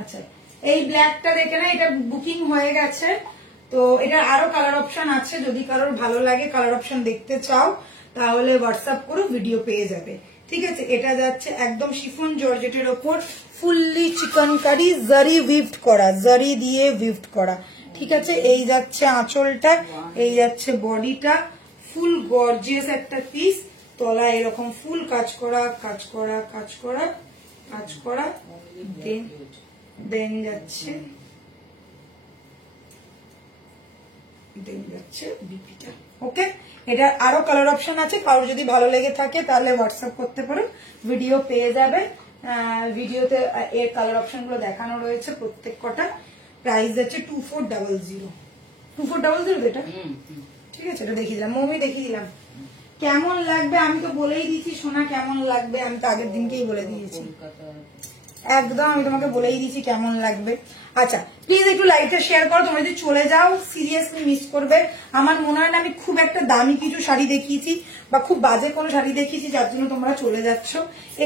আচ্ছা, এই ব্ল্যাকটা দেখে না, এটা বুকিং হয়ে গেছে। তো এটা আরো কালার অপশন আছে, যদি কারোর ভালো লাগে কালার অপশন দেখতে চাও তাহলে হোয়াটসঅ্যাপ করো, ভিডিও পেয়ে যাবে, ঠিক আছে? এটা যাচ্ছে একদম শিফন জর্জেটের ওপর, ফুললি চিকনকারি, জারি উইভড করা, জারি দিয়ে উইভড করা, ঠিক আছে? এই যাচ্ছে আঁচলটা, এই যাচ্ছে বডিটা, ফুল গর্জিয়াস একটা পিস। তলা এরকম ফুল কাজ করা, কাজ করা, কাজ করা, কাজ করা, দেন যাচ্ছে বিপিটা। ওকে, এটা আরো কালার অপশন আছে, কারোর যদি ভালো লেগে থাকে তাহলে হোয়াটসঅ্যাপ করতে পারো, ভিডিও পেয়ে যাবে। ভিডিওতে এর কালার অপশন গুলো দেখানো রয়েছে প্রত্যেক কটা। প্রাইস যাচ্ছে 2400। 2400 এটা, ঠিক আছে? এটা দেখিয়ে দিলাম, মমি দেখিয়ে দিলাম। কেমন লাগবে আমি তো বলেই দিয়েছি সোনা, কেমন লাগবে আমি তো আগের দিনকেই বলে দিয়েছি, একদম আমি তোমাকে বলেই দিয়েছি কেমন লাগবে। আচ্ছা প্লিজ একটু লাইভটা শেয়ার করো। তোমরা যদি চলে যাও সিরিয়াসলি মিস করবে। আমার মনে হয় না আমি খুব একটা দামি কিছু শাড়ি দেখিয়েছি বা খুব বাজে কোনো শাড়ি দেখিয়েছি যার জন্য তোমরা চলে যাচ্ছ।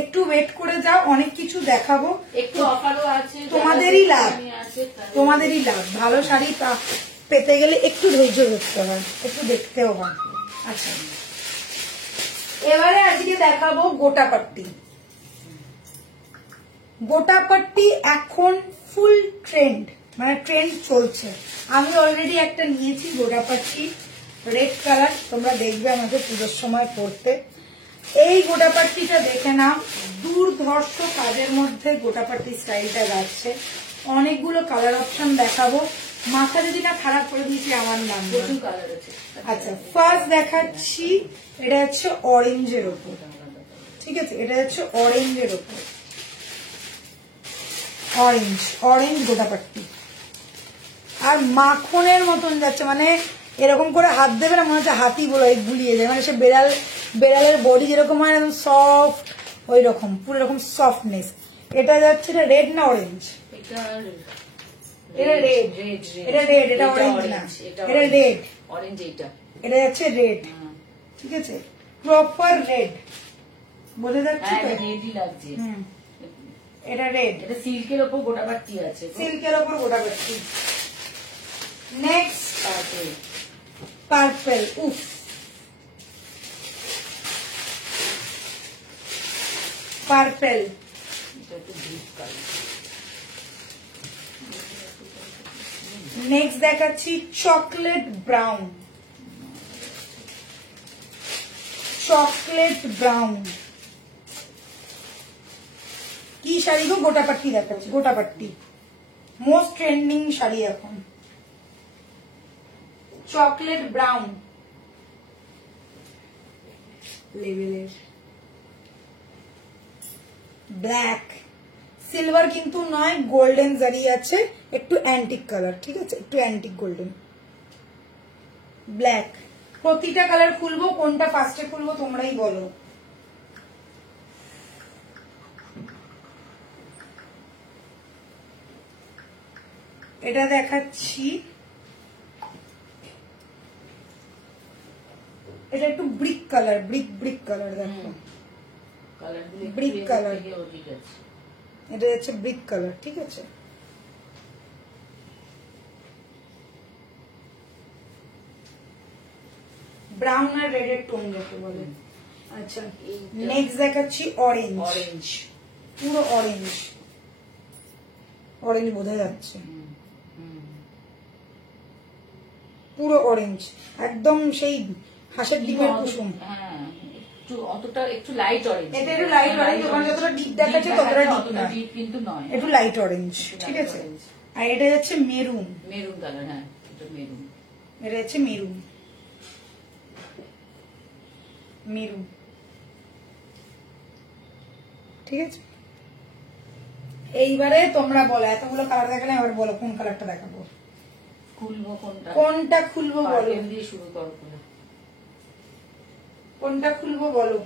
একটু ওয়েট করে যাও, অনেক কিছু দেখাবো, একটু অফারও আছে, তোমাদেরই লাভ, তোমাদেরই লাভ। ভালো শাড়ি পেতে গেলে একটু ধৈর্য ধরতে হয়, একটু দেখতেও হয়। আচ্ছা এবারে আজকে দেখাবো গোটাপাট্টি। গোটাপাট্টি এখন ফুল ট্রেন্ড, মানে ট্রেন্ড চলছে। আমি অলরেডি একটা নিয়েছি গোটাপাট্টি রেড কালার, তোমরা দেখবে আমাদের পুজোর সময় পরতে। এই গোটাপাট্টিটা দেখে নাও, দুর্ধর্ষ কাজের মধ্যে গোটাপাট্টি স্টাইলটা যাচ্ছে। অনেকগুলো কালার অপশন দেখাবো, মাথা যদি না খারাপ করে দিয়েছি আমার নাম। আচ্ছা ফার্স্ট দেখাচ্ছি, এটা হচ্ছে অরেঞ্জের ওপর, ঠিক আছে? এটা হচ্ছে অরেঞ্জের ওপর, অরেঞ্জ অরেঞ্জ গোটাপাট্টি, আর মাখনের মতন যাচ্ছে। মানে এরকম করে হাত দেবে না, মনে হচ্ছে হাতি গুলিয়ে যায়। মানে সে বেড়ালের বডি যেরকম হয় একদম সফট, ওই রকম পুরো এরকম সফটনেস। এটা যাচ্ছে, এটা রেড না অরেঞ্জ? এটা রেড, এটা রেড, এটা অরেঞ্জ না, এটা রেড, অরেঞ্জ। এটা যাচ্ছে রেড, ঠিক আছে? প্রপার রেড, বোঝা যাচ্ছে তো? রেডই লাগছে। এটা রেড, এটা সিল্কের ওপর গোটাপাট্টি আছে, সিল্কের ওপর গোটাপাট্টি। নেক্সট পার্পল, উফ পার্পল, নেক্সট দেখাচ্ছি চকলেট ব্রাউন, চকলেট ব্রাউন। কি শাড়ি গো? গোটাপাট্টি দেখাচ্ছি, গোটাপাট্টি মোস্ট ট্রেন্ডিং শাড়ি এখন। চকলেট ব্রাউন লেভেলের, ব্ল্যাক, সিলভার কিন্তু নয়, গোল্ডেন জারি আছে, একটু অ্যান্টিক কালার, ঠিক আছে, একটু অ্যান্টিক গোল্ডেন, ব্ল্যাক। প্রতিটা কালার খুলবো, কোনটা ফার্স্টে খুলবো তোমরাই বলো। এটা দেখাচ্ছি, এটা একটু ব্রিক কালার, ব্রিক কালার, দেখো ব্রিক কালার, এটা হচ্ছে ব্রিক কালার, ঠিক আছে। ব্রাউন আর রেড এর টোন যাকে বলে। আচ্ছা, নেক্সট দেখাচ্ছি অরেঞ্জ, অরেঞ্জ পুরো অরেঞ্জ, অরেঞ্জ বোঝা যাচ্ছে, পুরো অরেঞ্জ, একদম সেই হাঁসের ডিমের কুসুম। অতটা একটু লাইট অরেঞ্জ, এটা একটু লাইট অরেঞ্জ, ওখানে যতটা ডিপ দেখাচ্ছে ততটা ডিপ কিন্তু নয়, একটু লাইট অরেঞ্জ, ঠিক আছে। আর এটা হচ্ছে মেরুন, মেরুন কালার, হ্যাঁ এটা মেরুন, এটা হচ্ছে মেরুন, মেরুন, ঠিক আছে। এইবারে তোমরা বলো, এতগুলো কালার দেখালে এবার বলো কোন কালারটা দেখাবো, খুলবো কোনটা, কোনটা খুলবো বলো, দিয়ে শুরু করো, কোনটা খুলবো বলো।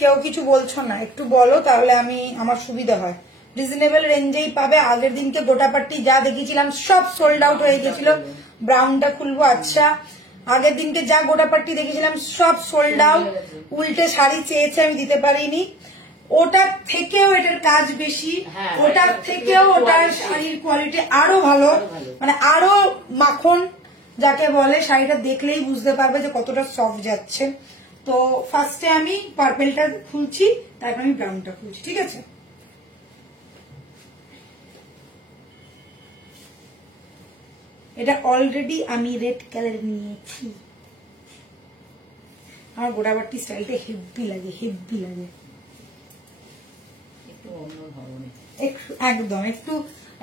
কেউ কিছু বলছো না, একটু বলো তাহলে আমি আমার সুবিধা হয়। রিজনেবল রেঞ্জেই পাবে। আগের দিনকে গোটাপাট্টি যা দেখিয়েছিলাম সব সোল্ড আউট হয়ে গেছিল। ব্রাউনটা খুলবো। আচ্ছা, আগের দিনকে যা গোটাপাট্টি দেখেছিলাম সব সোল্ড আউট। উল্টে শাড়ি চেয়েছে, আমি দিতে পারিনি। ওটার থেকেও এটার কাজ বেশি, ওটার থেকেও ওটার শাড়ির কোয়ালিটি আরো ভালো, মানে আরো মাখন যাকে বলে। শাড়িটা দেখলেই বুঝতে পারবে যে কতটা সফট যাচ্ছে। তো ফার্স্টে আমি পার্পেলটা খুলছি, তারপর আমি ব্রাউনটা খুলছি, ঠিক আছে। এটা অলরেডি আমি রেড কালার নিয়েছি। আমার গোটাপাট্টি স্টাইলটা হেভি লাগে, হেভি লাগে, একদম একটু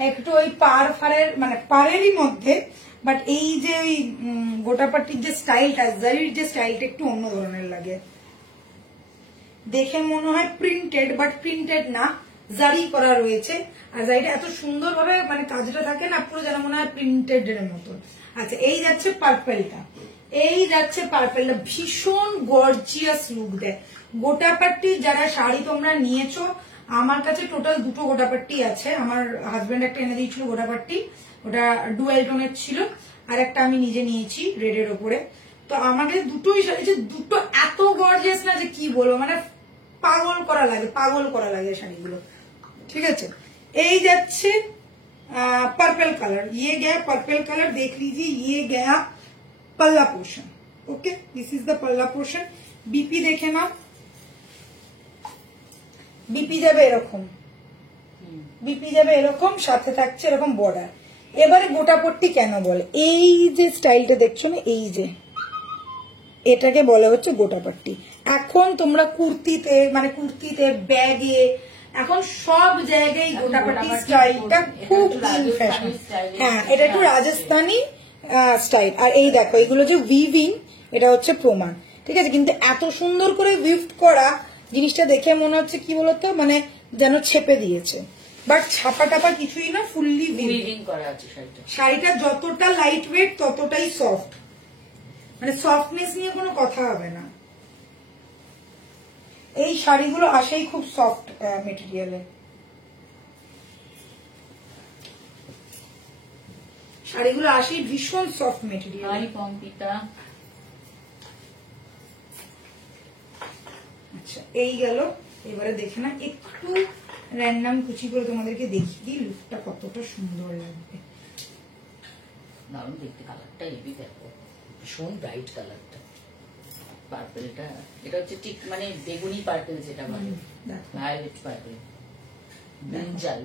একটু ওই পার ফারের মানে পারেরই মধ্যে, বাট এই যে ওই গোটাপাট্টির যে স্টাইলটা, জারির যে স্টাইলটা একটু অন্য ধরনের লাগে। দেখে মনে হয় প্রিন্টেড, বাট প্রিন্টেড না, জারি করা রয়েছে। আর জারিটা এত সুন্দর ভাবে মানে কাজটা থাকে না, পুরো যেন মনে হয় প্রিন্টেড এর মতন। আচ্ছা, এই যাচ্ছে পার্পেলটা, এই যাচ্ছে পার্পেলটা, ভীষণ গর্জিয়াস লুক দেয়। গোটাপাট্টির যারা শাড়ি তোমরা নিয়েছো, আমার কাছে টোটাল দুটো গোটাপাট্টি আছে। আমার হাজবেন্ড একটা এনে দিয়েছিল গোটাপাট্টি, ওটা ডুয়েল টোনের ছিল, আর একটা আমি নিজে নিয়েছি রেডের ওপরে। তো আমাকে দুটোই শাড়ি, দুটো এত গর্জিয়াস না যে কি বলবো, মানে পাগল করা লাগে, পাগল করা লাগে শাড়িগুলো, ঠিক আছে। এই যাচ্ছে पर्पल कलर, ये गया पर्पल कलर, देख लीजिए, ये गया पल्ला portion. Okay, this is the पल्ला पोर्शन। बीपी देखे ना, बीपी যাবে এরকম, বিপি যাবে এরকম, সাথে থাকছে এরকম বর্ডার। এবারে গোটাপট্টি কেন বলে, এই যে স্টাইলটা দেখছো না, এই যে এটাকে বলা হচ্ছে গোটাপট্টি। এখন তোমরা কুর্তিতে, মানে কুর্তিতে, ব্যাগে, এখন সব জায়গায় গোটাপট্টি স্টাইলটা খুব ইন ফ্যাশন। হ্যাঁ, এটা একটু রাজস্থানী স্টাইল। আর এই দেখো, এগুলো যে উইভিং, এটা হচ্ছে প্রমাণ, ঠিক আছে। কিন্তু এত সুন্দর করে উইভড করা জিনিসটা দেখে মনে হচ্ছে কি বলতো, মানে যেন ছেপে দিয়েছে, বাট ছাপা টাপা কিছুই না, ফুললি উইভিং করা আছে শাড়িটা। শাড়িটা যতটা লাইট ওয়েট ততটাই সফট, মানে সফটনেস নিয়ে কোনো কথা হবে না। এই শাড়িগুলো আসেই খুব সফট মেটেরিয়ালে, শাড়িগুলো আসেই ভীষণ সফট মেটেরিয়াল। আচ্ছা, এই গেল। এবারে দেখে না, একটু র্যান্ডম কুচি করে তোমাদেরকে দেখিয়ে দিই লুকটা কতটা সুন্দর লাগবে। দারুণ দেখতে, কালারটা হেভি, দেখো ভীষণ ব্রাইট কালারটা। পার্পেলটা, এটা হচ্ছে ঠিক মানে বেগুনি পার্পেল যেটা বলে, ভায়োলেট পার্পেল, ব্রিঞ্জাল।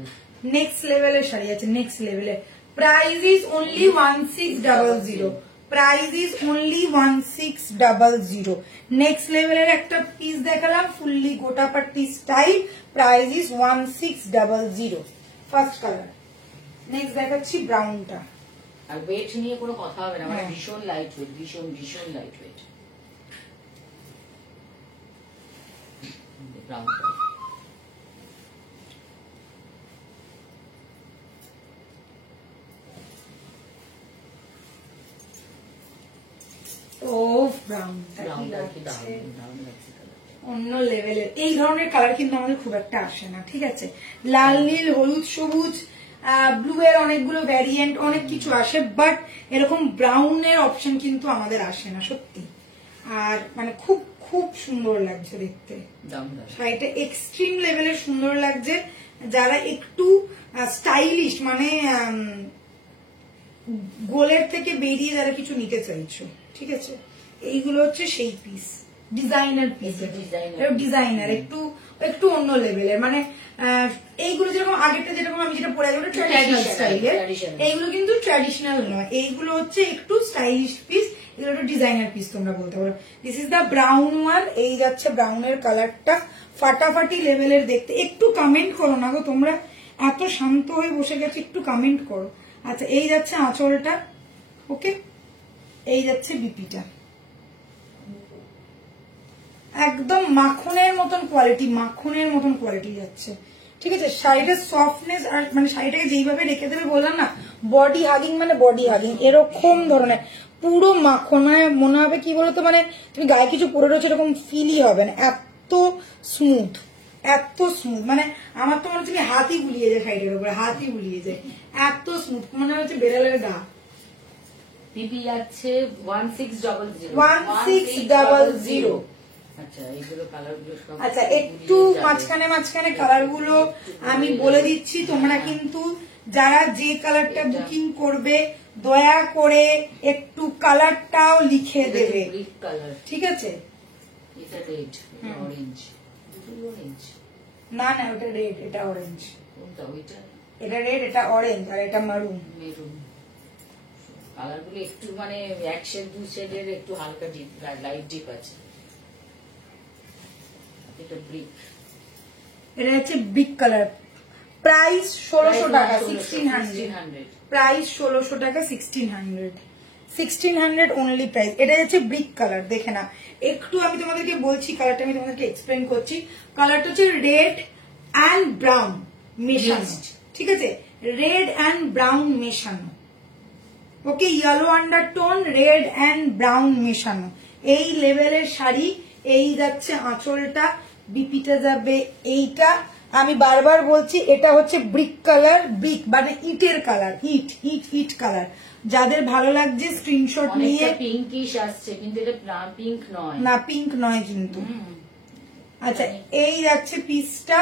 নেক্সট লেভেলের শাড়ি আছে, নেক্সট লেভেলের। Price is only 1600, price is only 1600। Next লেভেলের একটা পিস দেখালাম ফুললি গোটা পাট্টি style, price is 1600। First colour. নেক্সট দেখাচ্ছি ব্রাউনটা। আর ওয়েট নিয়ে কোনো কথা হবে না, মানে ভীষণ লাইট ওয়েট, ভীষণ ভীষণ লাইট ওয়েট। ব্রাউনটা ও ব্রাউনটা অন্য লেভেলের। এই ধরনের কালার কিন্তু আমাদের খুব একটা আসে না, ঠিক আছে। লাল নীল হলুদ সবুজ ব্লু এর অনেকগুলো ভ্যারিয়েন্ট অনেক কিছু আসে, বাট এরকম ব্রাউনের অপশন কিন্তু আমাদের আসে না সত্যি। আর মানে খুব খুব সুন্দর লাগছে দেখতে, শাড়িটা এক্সট্রিম লেভেলের সুন্দর লাগছে। যারা একটু স্টাইলিশ মানে গোলের থেকে বেরিয়ে যারা কিছু নিতে চাইছো, ঠিক আছে, এইগুলো হচ্ছে সেই পিস, ডিজাইনার পিস, ডিজাইনার একটু একটু অন্য লেভেলের। মানে এইগুলো যেরকম আগেরটা যেরকম আমি যেটা পরে গেলো ট্র্যাডিশনাল স্টাইলের, এইগুলো কিন্তু ট্র্যাডিশনাল নয়, এইগুলো হচ্ছে একটু স্টাইলিশ পিস, এগুলো একটু ডিজাইনার পিস তোমরা বলতে পারো। This is the brown one. এই যাচ্ছে ব্রাউনের কালারটা, ফাটাফাটি লেভেলের দেখতে। একটু কমেন্ট করো না গো তোমরা, এত শান্ত হয়ে বসে গেছে, একটু কমেন্ট করো। আচ্ছা, এই যাচ্ছে আঁচলটা, ওকে, এই যাচ্ছে বিপিটা, একদম মাখনের মতন কোয়ালিটি, মাখনের মতন কোয়ালিটি যাচ্ছে, ঠিক আছে। শাড়িটার সফটনেস আর মানে শাড়িটাকে যেইভাবে রেখে দেবে বললাম না, বডি হাগিং মানে বডি হাগিং এরকম ধরনের, পুরো মাখন, মানে মনে হবে কি বলতো, মানে তুমি গায়ে কিছু পরে রয়েছে এরকম ফিলই হবে না, এত স্মুথ, এত স্মুথ। মানে আমার তো মনে হচ্ছে হাতই বুলিয়ে যায় শাড়িটার উপরে, হাতই বুলিয়ে যায়, এত স্মুথ, মনে হচ্ছে বেড়ালের গা। পিপি যাচ্ছে 1600, 1600। আচ্ছা, একটু মাঝখানে মাঝখানে কালার গুলো আমি বলে দিচ্ছি, তোমরা কিন্তু যারা যে কালারটা বুকিং করবে দয়া করে একটু কালারটাও লিখে দেবে, ঠিক আছে। না না, ওটা রেড, এটা অরেঞ্জ, এটা রেড, এটা অরেঞ্জ, আর এটা মারুন। কালারগুলো একটু মানে এক শেড দু শেডের একটু হালকা ডিপ, লাইট ডিপ আছে। এটা ব্রিক, এটা হচ্ছে ব্রিক কালার। প্রাইস 1600 টাকা, 1600। প্রাইস 1600 টাকা, 1600 অনলি প্রাইস। এটা হচ্ছে ব্রিক কালার, দেখে না একটু, আমি তোমাদেরকে বলছি কালারটা, আমি তোমাদেরকে এক্সপ্লেন করছি। কালারটা হচ্ছে রেড অ্যান্ড ব্রাউন মেশানো, ঠিক আছে, রেড অ্যান্ড ব্রাউন মেশানো, okay, yellow undertone, red and brown মেশানো, এই লেভেলের শাড়ি। এই যাচ্ছে আঁচলটা, বিপিটা যাবে এইটা। আমি বারবার বলছি এটা হচ্ছে ব্রিক কালার, ব্রিক মানে ইটের কালার, ইট ইট ইট কালার। যাদের ভালো লাগছে স্ক্রিনশট নিয়ে, পিঙ্কিশ আসছে কিন্তু এটা পিঙ্ক নয়, না পিঙ্ক নয় কিন্তু। আচ্ছা, এই যাচ্ছে পিসটা,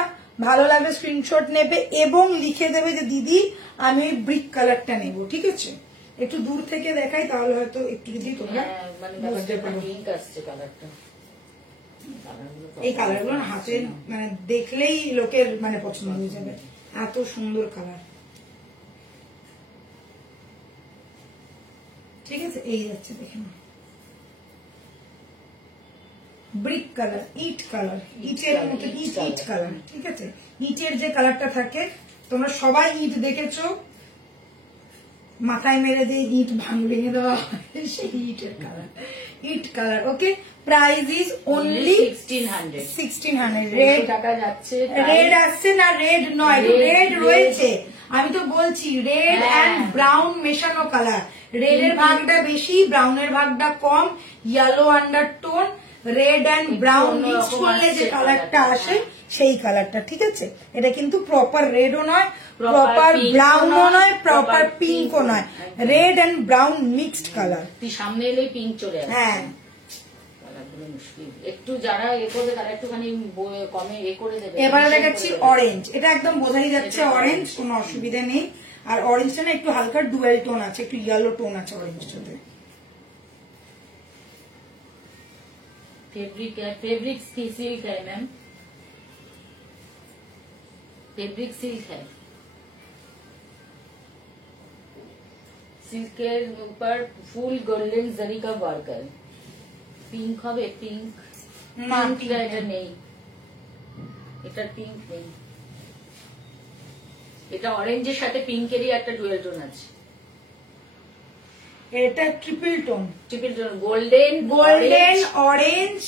ভালো লাগবে স্ক্রিনশট নেবে এবং লিখে দেবে যে দিদি আমি ওই ব্রিক কালারটা নেব, ঠিক আছে। একটু দূর থেকে দেখাই তাহলে হয়তো একটু যদি তোমরা বুঝতে পারো। এই কালার গুলো হাতে মানে দেখলেই লোকের মানে পছন্দ হয়ে যাবে, এত সুন্দর কালার, ঠিক আছে। এই যাচ্ছে দেখে না, ব্রিক কালার, ইট কালার, ইটের মতো ইট ইট কালার, ঠিক আছে। ইটের যে কালারটা থাকে, তোমরা সবাই ইট দেখেছো, মাথায় মেরে দিয়ে ইট ভেঙে দেওয়া হয়, সেই ইটের colour, it colour, okay. Price is only 1600। Red টাকা যাচ্ছে, রেড আসছে না, রেড নয়, রেড রয়েছে, আমি তো বলছি রেড অ্যান্ড ব্রাউন মেশানো কালার। রেডের ভাগটা বেশি, ব্রাউনের ভাগটা কম, yellow undertone, red and brown mix করলে যে কালারটা আসে সেই কালারটা, ঠিক আছে। এটা কিন্তু প্রপার রেডও নয়, প্রপার ব্রাউনও নয়, প্রপার পিঙ্কও নয়, red and brown mixed colour. সামনে এলে পিঙ্ক চলে আসে, হ্যাঁ, একটু যারা এ করবে তারা একটুখানি কমে এ করে দেবে। এবারে দেখাচ্ছি অরেঞ্জ, এটা একদম বোঝাই যাচ্ছে অরেঞ্জ, কোনো অসুবিধা নেই। আর অরেঞ্জটা না একটু হালকা ডুয়েল টোন আছে, একটু ইয়েলো টোন আছে অরেঞ্জটাতে। फैब्रिक है, फैब्रिक सिल्क है मैम, फैब्रिक सिल्क है, সিল্কের উপর ফুল গোল্ডেন জরি का वर्क है। পিঙ্ক হবে, পিঙ্ক না, এটা নেই, এটা পিঙ্ক নেই, এটা অরেঞ্জের সাথে পিঙ্কেরই একটা ডুয়েল টোন আছে। এটা triple tone, triple tone golden golden orange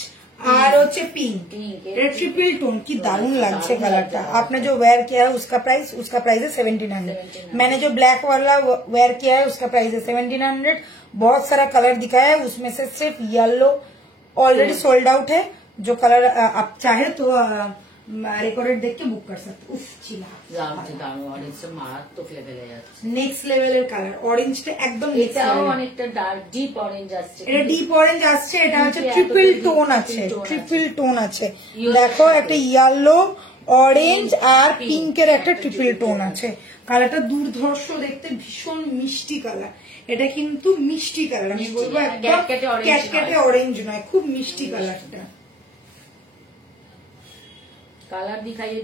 और হচ্ছে पिंक। पिंक ये ट्रिपल टोन की दारुण लगছে कलरটা। आपने जो वेयर किया है उसका प्राइस है 1700। मैंने जो ब्लैक वाला वेयर किया है उसका प्राइस है 1700। बहुत सारा कलर दिखाया है, उसमें से सिर्फ येलो ऑलरेडी सोल्ड आउट है। जो कलर आप चाहे तो रिकॉर्डेड देख के बुक कर सकते। उफ चिला মারাত্মক লেভেলে যাচ্ছে, নেক্সট লেভেলের কালার। অরেঞ্জটা একদম এটাও অনেকটা ডার্ক ডিপ অরেঞ্জ আসছে, এটা ডিপ অরেঞ্জ আসছে। এটা হচ্ছে ট্রিপল টোন আছে, ট্রিপল টোন আছে। দেখো একটা ইয়েলো অরেঞ্জ আর পিঙ্কের একটা ট্রিপল টোন আছে। কালারটা দুর্ধর্ষ দেখতে, ভীষণ মিষ্টি কালার। এটা কিন্তু মিষ্টি কালার, আমি বলবো একদম ক্যাটকেটে অরেঞ্জ নয়, খুব মিষ্টি কালারটা। कलर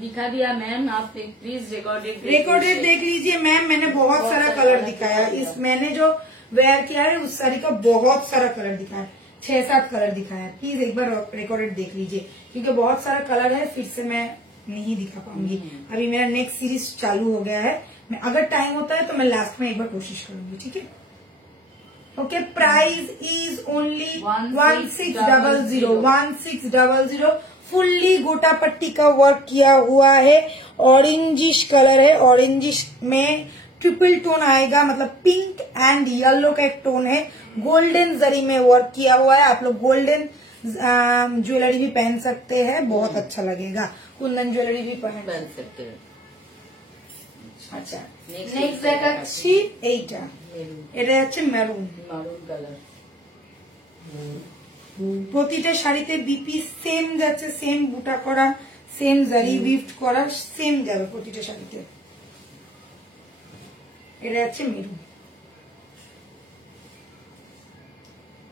दिखा दिया मैम, आप प्लीज रिकॉर्डेड देख लीजिए मैम। मैंने बहुत सारा कलर दिखाया, इस मैंने जो वेयर किया है उस साड़ी का बहुत सारा कलर दिखाया, 6-7 कलर दिखाया। प्लीज एक बार रिकॉर्डेड देख लीजिए, क्योंकि बहुत सारा कलर है, फिर से मैं नहीं दिखा पाऊंगी। अभी मेरा नेक्स्ट सीरीज चालू हो गया है, मैं अगर टाइम होता है तो मैं लास्ट में एक बार कोशिश करूंगी, ठीक है। Okay, price is only 1600। Fully गोटा पट्टी का वर्क किया हुआ है, ऑरेंजिश कलर है, ऑरेंजिश में ट्रिपल टोन आएगा, मतलब पिंक एंड येलो का एक टोन है। गोल्डन जरी में वर्क किया हुआ है। आप लोग गोल्डन ज्वेलरी भी पहन सकते हैं, बहुत अच्छा लगेगा। कुंदन ज्वेलरी भी पहन सकते हैं। अच्छा, नेक्स्ट দেখাচ্ছি এইটা, এটা হচ্ছে মেরুন কালার। প্রতিটা শাড়িতে বিপি সেম যাচ্ছে, সেম বুটা করা, সেম জারি উইভড করা, সেম যাবে প্রতিটা শাড়িতে। এটা হচ্ছে মেরুন,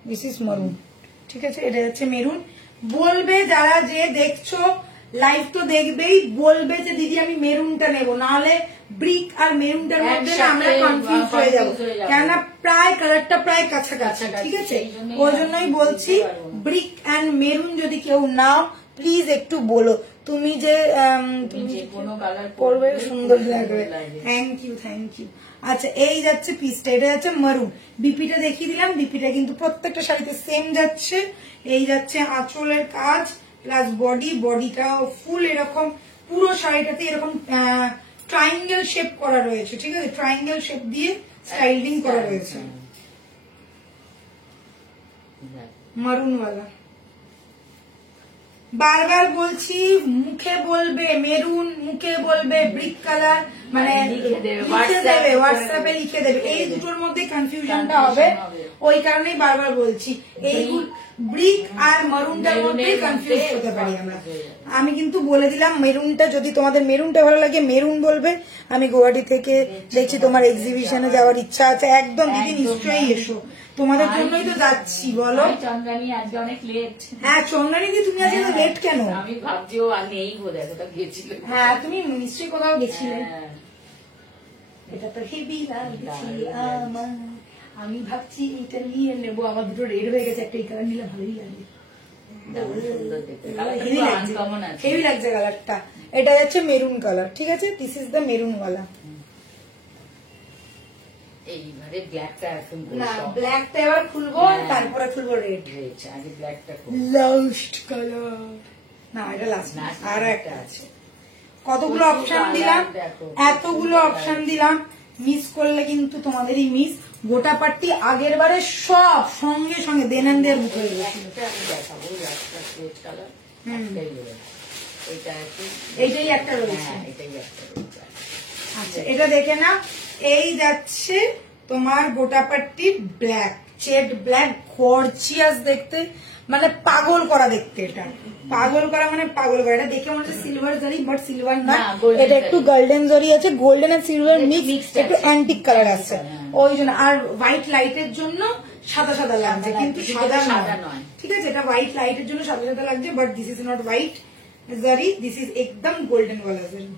দিস ইজ মেরুন, ঠিক আছে। এটা হচ্ছে মেরুন। বলবে যারা যে দেখছো লাইভ তো দেখবেই, বলবে যে দিদি আমি মেরুনটা নেবো, নাহলে ব্রিক আর মেরুনটার মধ্যে না আমরা কনফিউজ হয়ে যাবো, কেননা প্রায় কালারটা প্রায় কাছাকাছি, ঠিক আছে। ওই জন্যই বলছি ব্রিক এন্ড মেরুন যদি কেউ নাও প্লিজ একটু বলো, তুমি যে কোনো কালার পরবে সুন্দর লাগবে। Thank you. আচ্ছা, এই যাচ্ছে পিসটা, এটা যাচ্ছে মেরুন। বিপিটা দেখিয়ে দিলাম, বিপিটা কিন্তু প্রত্যেকটা শাড়িতে সেম যাচ্ছে। এই যাচ্ছে আঁচলের কাজ প্লাস বডিটা ফুল এরকম, পুরো শাড়িটাতে এরকম ট্রায়াঙ্গেল শেপ করা রয়েছে, ঠিক আছে। ট্রায়াঙ্গেল শেপ দিয়ে স্টাইলিং করা রয়েছে। মারুনওয়ালা বারবার বলছি, মুখে বলবে মেরুন, মুখে বলবে ব্রিক কালার, মানে লিখে দেবে, হোয়াটসঅ্যাপে লিখে দেবে। এই দুটোর মধ্যে কনফিউশনটা হবে, ওই কারণেই বারবার বলছি। এই ব্রিক আর মেরুনটার মধ্যে কনফিউজ হতে পারি আমরা। আমি কিন্তু বলে দিলাম মেরুনটা, যদি তোমাদের মেরুনটা ভালো লাগে মেরুন বলবে। আমি গুয়াহাটি থেকে দেখছি তোমার এক্সিবিশনে যাওয়ার ইচ্ছা আছে, একদম দিদি নিশ্চয়ই এসো, তোমাদের জন্যই তো যাচ্ছি। বলো চন্দ্রানী, আজকে অনেক লেট। হ্যাঁ চন্দ্রানী দি, তুমি আজকে তো লেট কেন? আমি ভাবছি ও আর নেই, বোধহয় কোথাও গেছিল। হ্যাঁ তুমি নিশ্চয়ই কোথাও গেছিলে। এটা তো হেভি লাগছে আমার, আমি ভাবছি এটা নিয়ে নেবো। আমার দুটো রেড হয়ে গেছে, একটা এই কালার নিলে ভালোই লাগবে, হেভি লাগছে কালারটা। এটা যাচ্ছে মেরুন কালার, ঠিক আছে। দিস ইজ দ্য মেরুন ওয়ালা। এইবারে ব্ল্যাকটা এখন না, ব্ল্যাকটা এবার খুলবো, তারপরে খুলবো রেড। আগে ব্ল্যাকটা লাস্ট কালার, না এটা লাস্ট, আর একটা আছে। কতগুলো অপশন দিলাম, এতগুলো অপশন দিলাম, মিস করলে কিন্তু তোমাদেরই মিস। গোটা পাট্টি আগের বারে সব সঙ্গে সঙ্গে দেন এন্ড দেয়ার বুক হয়ে গেছিল। এইটাই একটা রয়েছে। আচ্ছা, এটা দেখে না, এই যাচ্ছে তোমার গোটা Pattabhi black, said black, gorgeous দেখতে, মানে পাগল করা দেখতে। এটা পাগল করা মানে পাগল করা। এটা দেখে মনে হচ্ছে সিলভার জারি, বাট সিলভার না, এটা একটু গোল্ডেন জারি আছে, গোল্ডেন আর সিলভার মিক্স, একটু অ্যান্টিক কালার আছে ওই জন্য। আর হোয়াইট লাইটের জন্য সাদা সাদা লাগছে, কিন্তু সাদা সাদা নয়। নয়, ঠিক আছে? এটা হোয়াইট লাইটের জন্য সাদা সাদা লাগছে, but this is not white জারি, দিস ইজ একদম গোল্ডেন ওয়ালা জারি।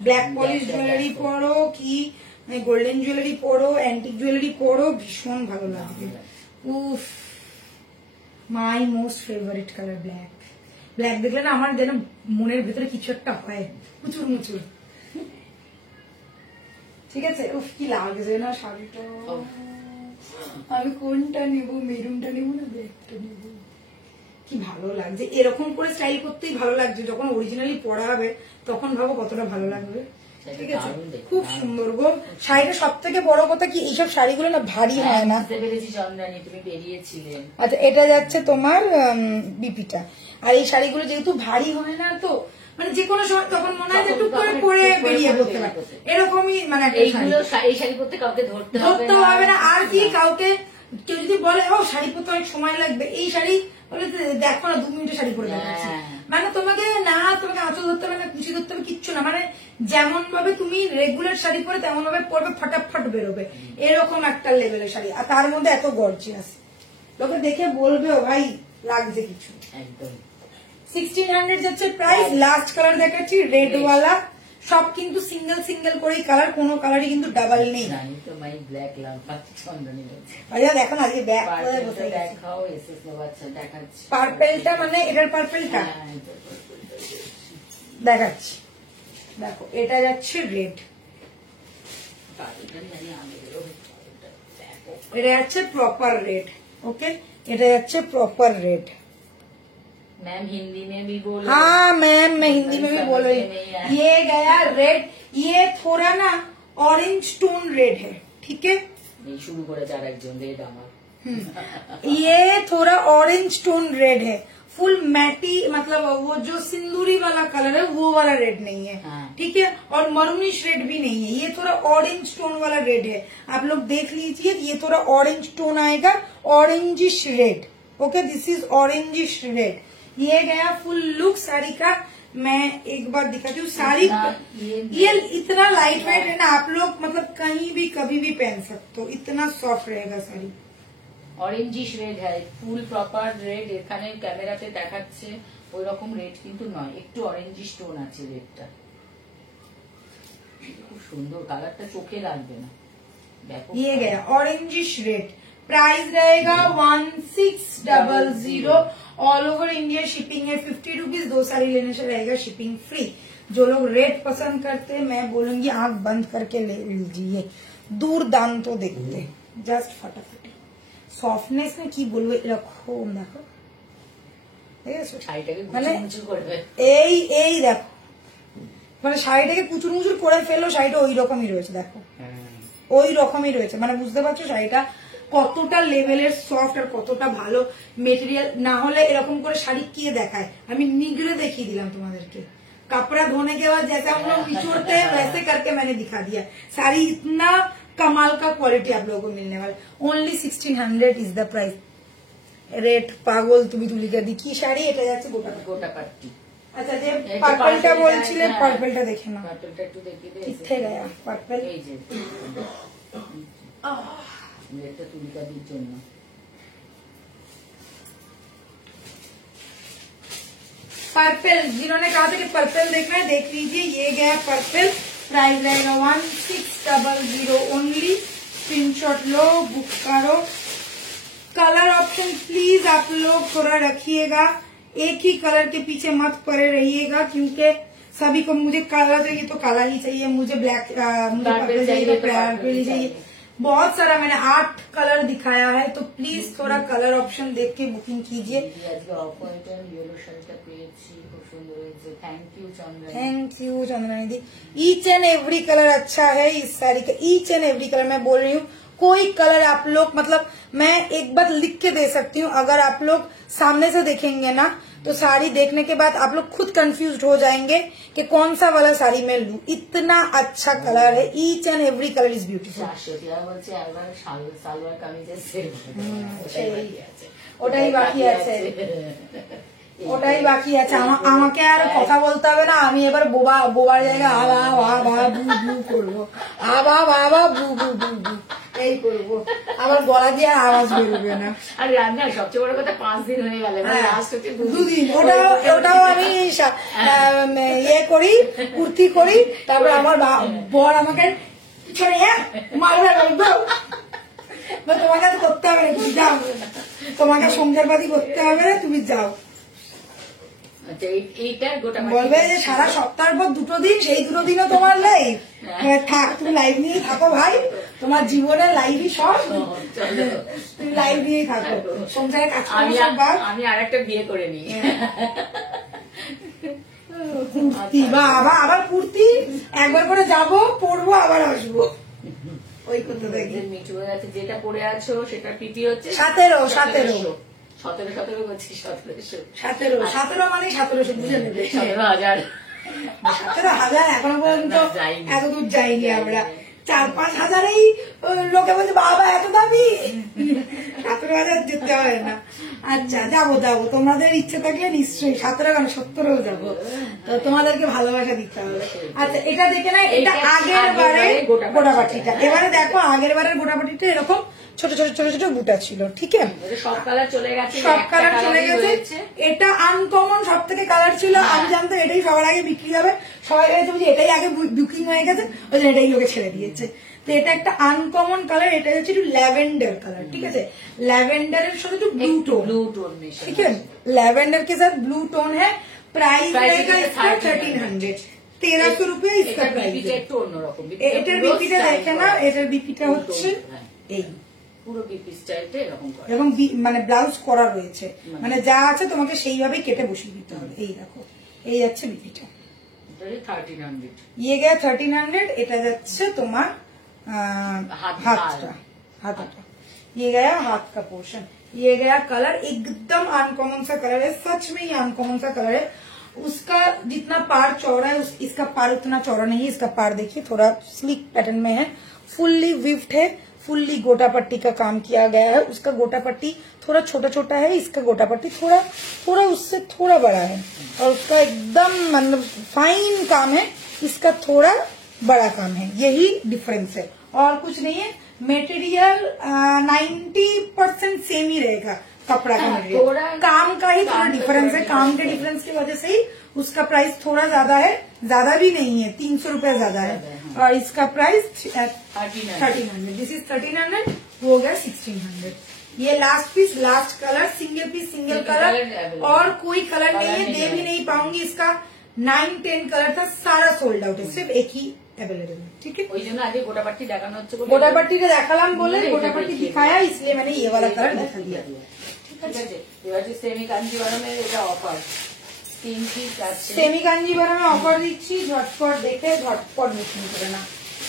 ব্ল্যাক পলিশ জুয়েলারি পরো কি গোল্ডেন জুয়েলারি পরো, অ্যান্টিক জুয়েলারি পরো, ভীষণ ভালো লাগবে। উফ, my most favourite colour black. Black দেখলে না আমার যেন মনের ভেতরে কিছু একটা হয়, মুচুর মুচুর। ঠিক আছে? উফ, কি লাগছে না শাড়িটা। আমি কোনটা নেব, মেরুনটা নেব না ব্ল্যাকটা নেব? কি ভালো লাগছে, এরকম করে স্টাইল করতেই ভালো লাগছে। যখন অরিজিনালি পরা হবে তখন ভাবো কতটা ভালো লাগবে। ঠিক আছে, খুব সুন্দর গো শাড়িটা। সব থেকে বড় কথা কি, এইসব শাড়িগুলো না ভারী হয় না। আচ্ছা, এটা যাচ্ছে তোমার বিপিটা। আর এই শাড়িগুলো যেহেতু ভারী হয় না, তো মানে যে কোনো সময় তখন মনে হয় যে টুক করে পরে বেরিয়ে পড়তে পারে, এরকমই মানে এই শাড়ি পরতে কাউকে ধরতে হবে না। আর কি, কাউকে কেউ যদি বলে ও শাড়ি পরতে অনেক সময় লাগবে, এই শাড়ি বলে দেখো না 2 মিনিটে শাড়ি পরে দেখাচ্ছি, মানে তোমাকে না তোমাকে আঁচল ধরতে হবে না, কুচি ধরতে হবে, কিচ্ছু না। মানে যেমন ভাবে তুমি রেগুলার শাড়ি পরে তেমন ভাবে পরবে, ফটাফট বেরোবে, এরকম একটা লেভেলের শাড়ি। আর তার মধ্যে এত গর্জিয়াস, লোকে দেখে বলবে ও ভাই লাগছে কিছু। একদম 1600 যাচ্ছে প্রাইস। লাস্ট কালার দেখাচ্ছি রেড ওয়ালা, সব কিন্তু সিঙ্গেল সিঙ্গেল করেই কালার, কোনো কালারই কিন্তু ডাবল নেই। দেখো না, পার্পেলটা মানে এটার পার্পেলটা দেখাচ্ছি, দেখো এটা যাচ্ছে রেড, এটা যাচ্ছে প্রপার রেড। ওকে, এটা যাচ্ছে प्रॉपर रेड। मैम हिंदी में भी बोलो। हाँ मैम, मैं हिंदी में भी बोल रही हूँ। ये गया रेड, ये थोड़ा ना ऑरेंज टोन रेड है, ठीक है? शुरू करे जा रहा रेड हमारा। ये थोड़ा ऑरेंज टोन रेड है, फुल मैटी, मतलब वो जो सिंदूरी वाला कलर है वो वाला रेड नहीं है, ठीक है? और मरूनिश रेड भी नहीं है, ये थोड़ा ऑरेंज टोन वाला रेड है। आप लोग देख लीजिए, ये थोड़ा ऑरेंज टोन आएगा, orangish red. Okay, this is orangish red. ये गया फुल लुक साड़ी का। मैं एक बार दिखाती हूँ साड़ी, ये इतना लाइट वेट है ना, आप लोग मतलब कहीं भी कभी भी पहन सकते हो, इतना सॉफ्ट रहेगा साड़ी। অরেঞ্জিশ রেড হ্যাঁ, ফুল প্রপার রেড। এখানে ক্যামেরাতে দেখাচ্ছে ওই রকম রেড কিন্তু নয়, একটু অরেঞ্জিশ টোন আছে রেডটা। খুব সুন্দর কালারটা, চোখে লাগবে না। ये गया ऑरेंजिश रेड, प्राइस रहेगा 1600। ऑल ओवर इंडिया शिपिंग है, 50 रुपीज। 2 साड़ी लेने से रहेगा शिपिंग फ्री। जो लोग रेड पसंद करते हैं, मैं बोलूंगी आंख बंद करके ले लीजिए, दूर दान तो देखते, जस्ट फटाफट। সফটনেস না কি বলবো, এরকম দেখো, মানে এই দেখো, মানে শাড়িটাকে কুচুর মুচুর করে ফেলো, শাড়িটা ওই রকমই রয়েছে, দেখো ওই রকমই রয়েছে। মানে বুঝতে পারছো শাড়িটা কতটা লেভেলের সফট আর কতটা ভালো মেটেরিয়াল। না হলে এরকম করে শাড়ি কে দেখায়, আমি নিগড়ে দেখিয়ে দিলাম তোমাদেরকে। कपड़ा धोने के बाद जैसे हम लोग निचोड़ते हैं वैसे करके मैंने दिखा दिया। साड़ी इतना कमाल का क्वालिटी आप लोगों को मिलने वाला। Only 1600 is the price. Rate पागल তুমি তুলি কে দি কি শাড়ি, এটা যাচ্ছে গোটা গোটা পাট্টি। আচ্ছা, যে পার্পলটা বলছিলে, পার্পলটা দেখে না, পার্পলটা একটু দেখি দে। ইচ্ছে গয়া পার্পল, এই যে এটা তুলিকা দির জন্য। पर्पल, जिन्होंने कहा था कि पर्पल देखना है देख लीजिए, ये गया पर्पल। प्राइस रहेगा 1600 ओनली। स्क्रीनशॉट लो, बुक करो। कलर ऑप्शन प्लीज आप लोग थोड़ा रखिएगा, एक ही कलर के पीछे मत पड़े रहिएगा, क्योंकि सभी को मुझे काला चाहिए तो काला ही चाहिए, मुझे ब्लैक मुझे पर्पल चाहिए तो पर्पल ही चाहिए। बहुत सारा मैंने 8 कलर दिखाया है, तो प्लीज थोड़ा कलर ऑप्शन देख के बुकिंग कीजिए। Thank you Chandrani the. Each and every colour अच्छा है इस साड़ी का, ईच एंड एवरी कलर। मैं बोल रही हूँ कोई कलर आप लोग, मतलब मैं एक बात लिख के दे सकती हूँ, अगर आप लोग सामने से देखेंगे ना तो साड़ी देखने के बाद आप लोग खुद कंफ्यूज हो जाएंगे कि कौन सा वाला साड़ी मैं लूं। इतना अच्छा कलर है, each and every colour is beautiful. ওটাই বাকি আছে। ওটাই বাকি আছে। আমাকে আর কথা বলতে হবে না, আমি এবার বোবার জায়গায় আবা বাবা বু বু করবো, আবা বাবা বু বু বু বু এই করবো, আবার গলা দিয়ে আওয়াজ বেরোবে না। আর রান্না সবচেয়ে বড় কথা 5 দিন হয়ে গেল, দুদিন। ওটাও আমি ইয়ে করি, কুর্তি করি, তারপর আমার বর আমাকে মারবে, তোমাকে করতে হবে না, তুমি যাও, তোমাকে সংসারপাতি করতে হবে না, তুমি যাও। বলবে যে সারা সপ্তাহের পর 2 দিন, সেই 2 দিনও তোমার লাইফ, থাক তুমি লাইভ নিয়েই থাকো ভাই, তোমার জীবনের লাইভই সব, তুমি লাইভ নিয়েই থাকো, সংসারে কাজ আমি আর একটা বিয়ে করে নিই। কুর্তি আবার কুর্তি একবার করে যাবো, পরবো, আবার আসবো, ওই করতে থাকি। যেটা পরে আছো সেটা পিপি হচ্ছে 17 করছি 17 মানে 1700 বুঝে নেবে, 17,000 17,000 এখনো পর্যন্ত এত দূর যাইনি আমরা। 4-5 হাজারেই লোকে বলছে বাবা এত দামি, 17,000 যেতে হয় না। আচ্ছা যাবো, তোমাদের ইচ্ছে থাকলে নিশ্চয়ই 17 কেন 17ও যাবো, তো তোমাদেরকে ভালোবাসা দিতে হবে। আচ্ছা এটা দেখে না, এটা আগের বারে গোটাপাটিটা, এবারে দেখো আগের বারের গোটাপাটিটা এরকম ছোট ছোট ছোট ছোট বুটা ছিল, ঠিক আছে, সব কালার চলে গেছে। এটা আনকমন সব থেকে কালার ছিল, আমি জানতাম এটাই সবার আগে বিক্রি হবে, সবাই ভেবেছে এটাই আগে বুকিং হয়ে গেছে, ওই জন্য এটাই লোকে ছেড়ে দিয়েছে। তো এটা একটা আনকমন কালার, এটা হচ্ছে একটু ল্যাভেন্ডার কালার, ঠিক আছে, ল্যাভেন্ডারের সাথে একটু ব্লू टोन, ठीक है, लैवेंडर के साथ ब्लू टोन है। प्राइस रहेगा इसका 1300, 1300 रुपये इसका प्राइस। এটার বিপিটা দেখে না, এটার বিপিটা হচ্ছে এই পুরো বিপি স্টাইলটা এরকম করা, এবং মানে ব্লাউজ করা রয়েছে, মানে যা আছে তোমাকে সেইভাবেই কেটে বসিয়ে দিতে হবে। এই দেখো, এই যাচ্ছে বিপিটা, 1300 ये गया 1300, এটা যাচ্ছে তোমার हाथ, ये गया हाथ का पोर्शन, ये गया कलर, एकदम अनकॉमन सा कलर है, सच में ही अनकॉमन सा कलर है। उसका जितना पार चौड़ा है इसका पार उतना चौड़ा नहीं है, इसका पार देखिए थोड़ा स्लिक पैटर्न में है, फुल्ली विफ्ट है, फुल्ली गोटा पट्टी का काम किया गया है। उसका गोटा पट्टी थोड़ा छोटा छोटा है, इसका गोटा पट्टी थोड़ा उससे थोड़ा बड़ा है, और उसका एकदम मतलब फाइन काम है, इसका थोड़ा बड़ा काम है, यही डिफरेंस है और कुछ नहीं है। मटेरियल 90% सेम ही रहेगा, कपड़ा का मटेरियल, काम का ही थोड़ा डिफरेंस है, काम के डिफरेंस की वजह से ही उसका प्राइस थोड़ा ज्यादा है, ज्यादा भी नहीं है, 300 रुपया ज्यादा है, और इसका प्राइस 1300, दिस इज 1300, वो गया 1600। ये last piece, last colour, single piece single colour, और कोई कलर नहीं है, दे भी नहीं पाऊंगी। इसका 9-10 कलर था, सारा सोल्ड आउट है, सिर्फ एक ही अवेलेबल है, ठीक है। गोटापट्टी देखानो হচ্ছে, गोटापट्टी का देखालाम बोले, गोटापट्टी दिखाया इसलिए मैंने ये वाला कलर दिखा दिया, ঠিক আছে। এবার যে সেমি কাঞ্জিভারমের এটা অফার 3 পিস আছে, সেমি কাঞ্জিভারমে অফার দিচ্ছি, ঝটপট দেখে ঝটপট বুকিং করে না।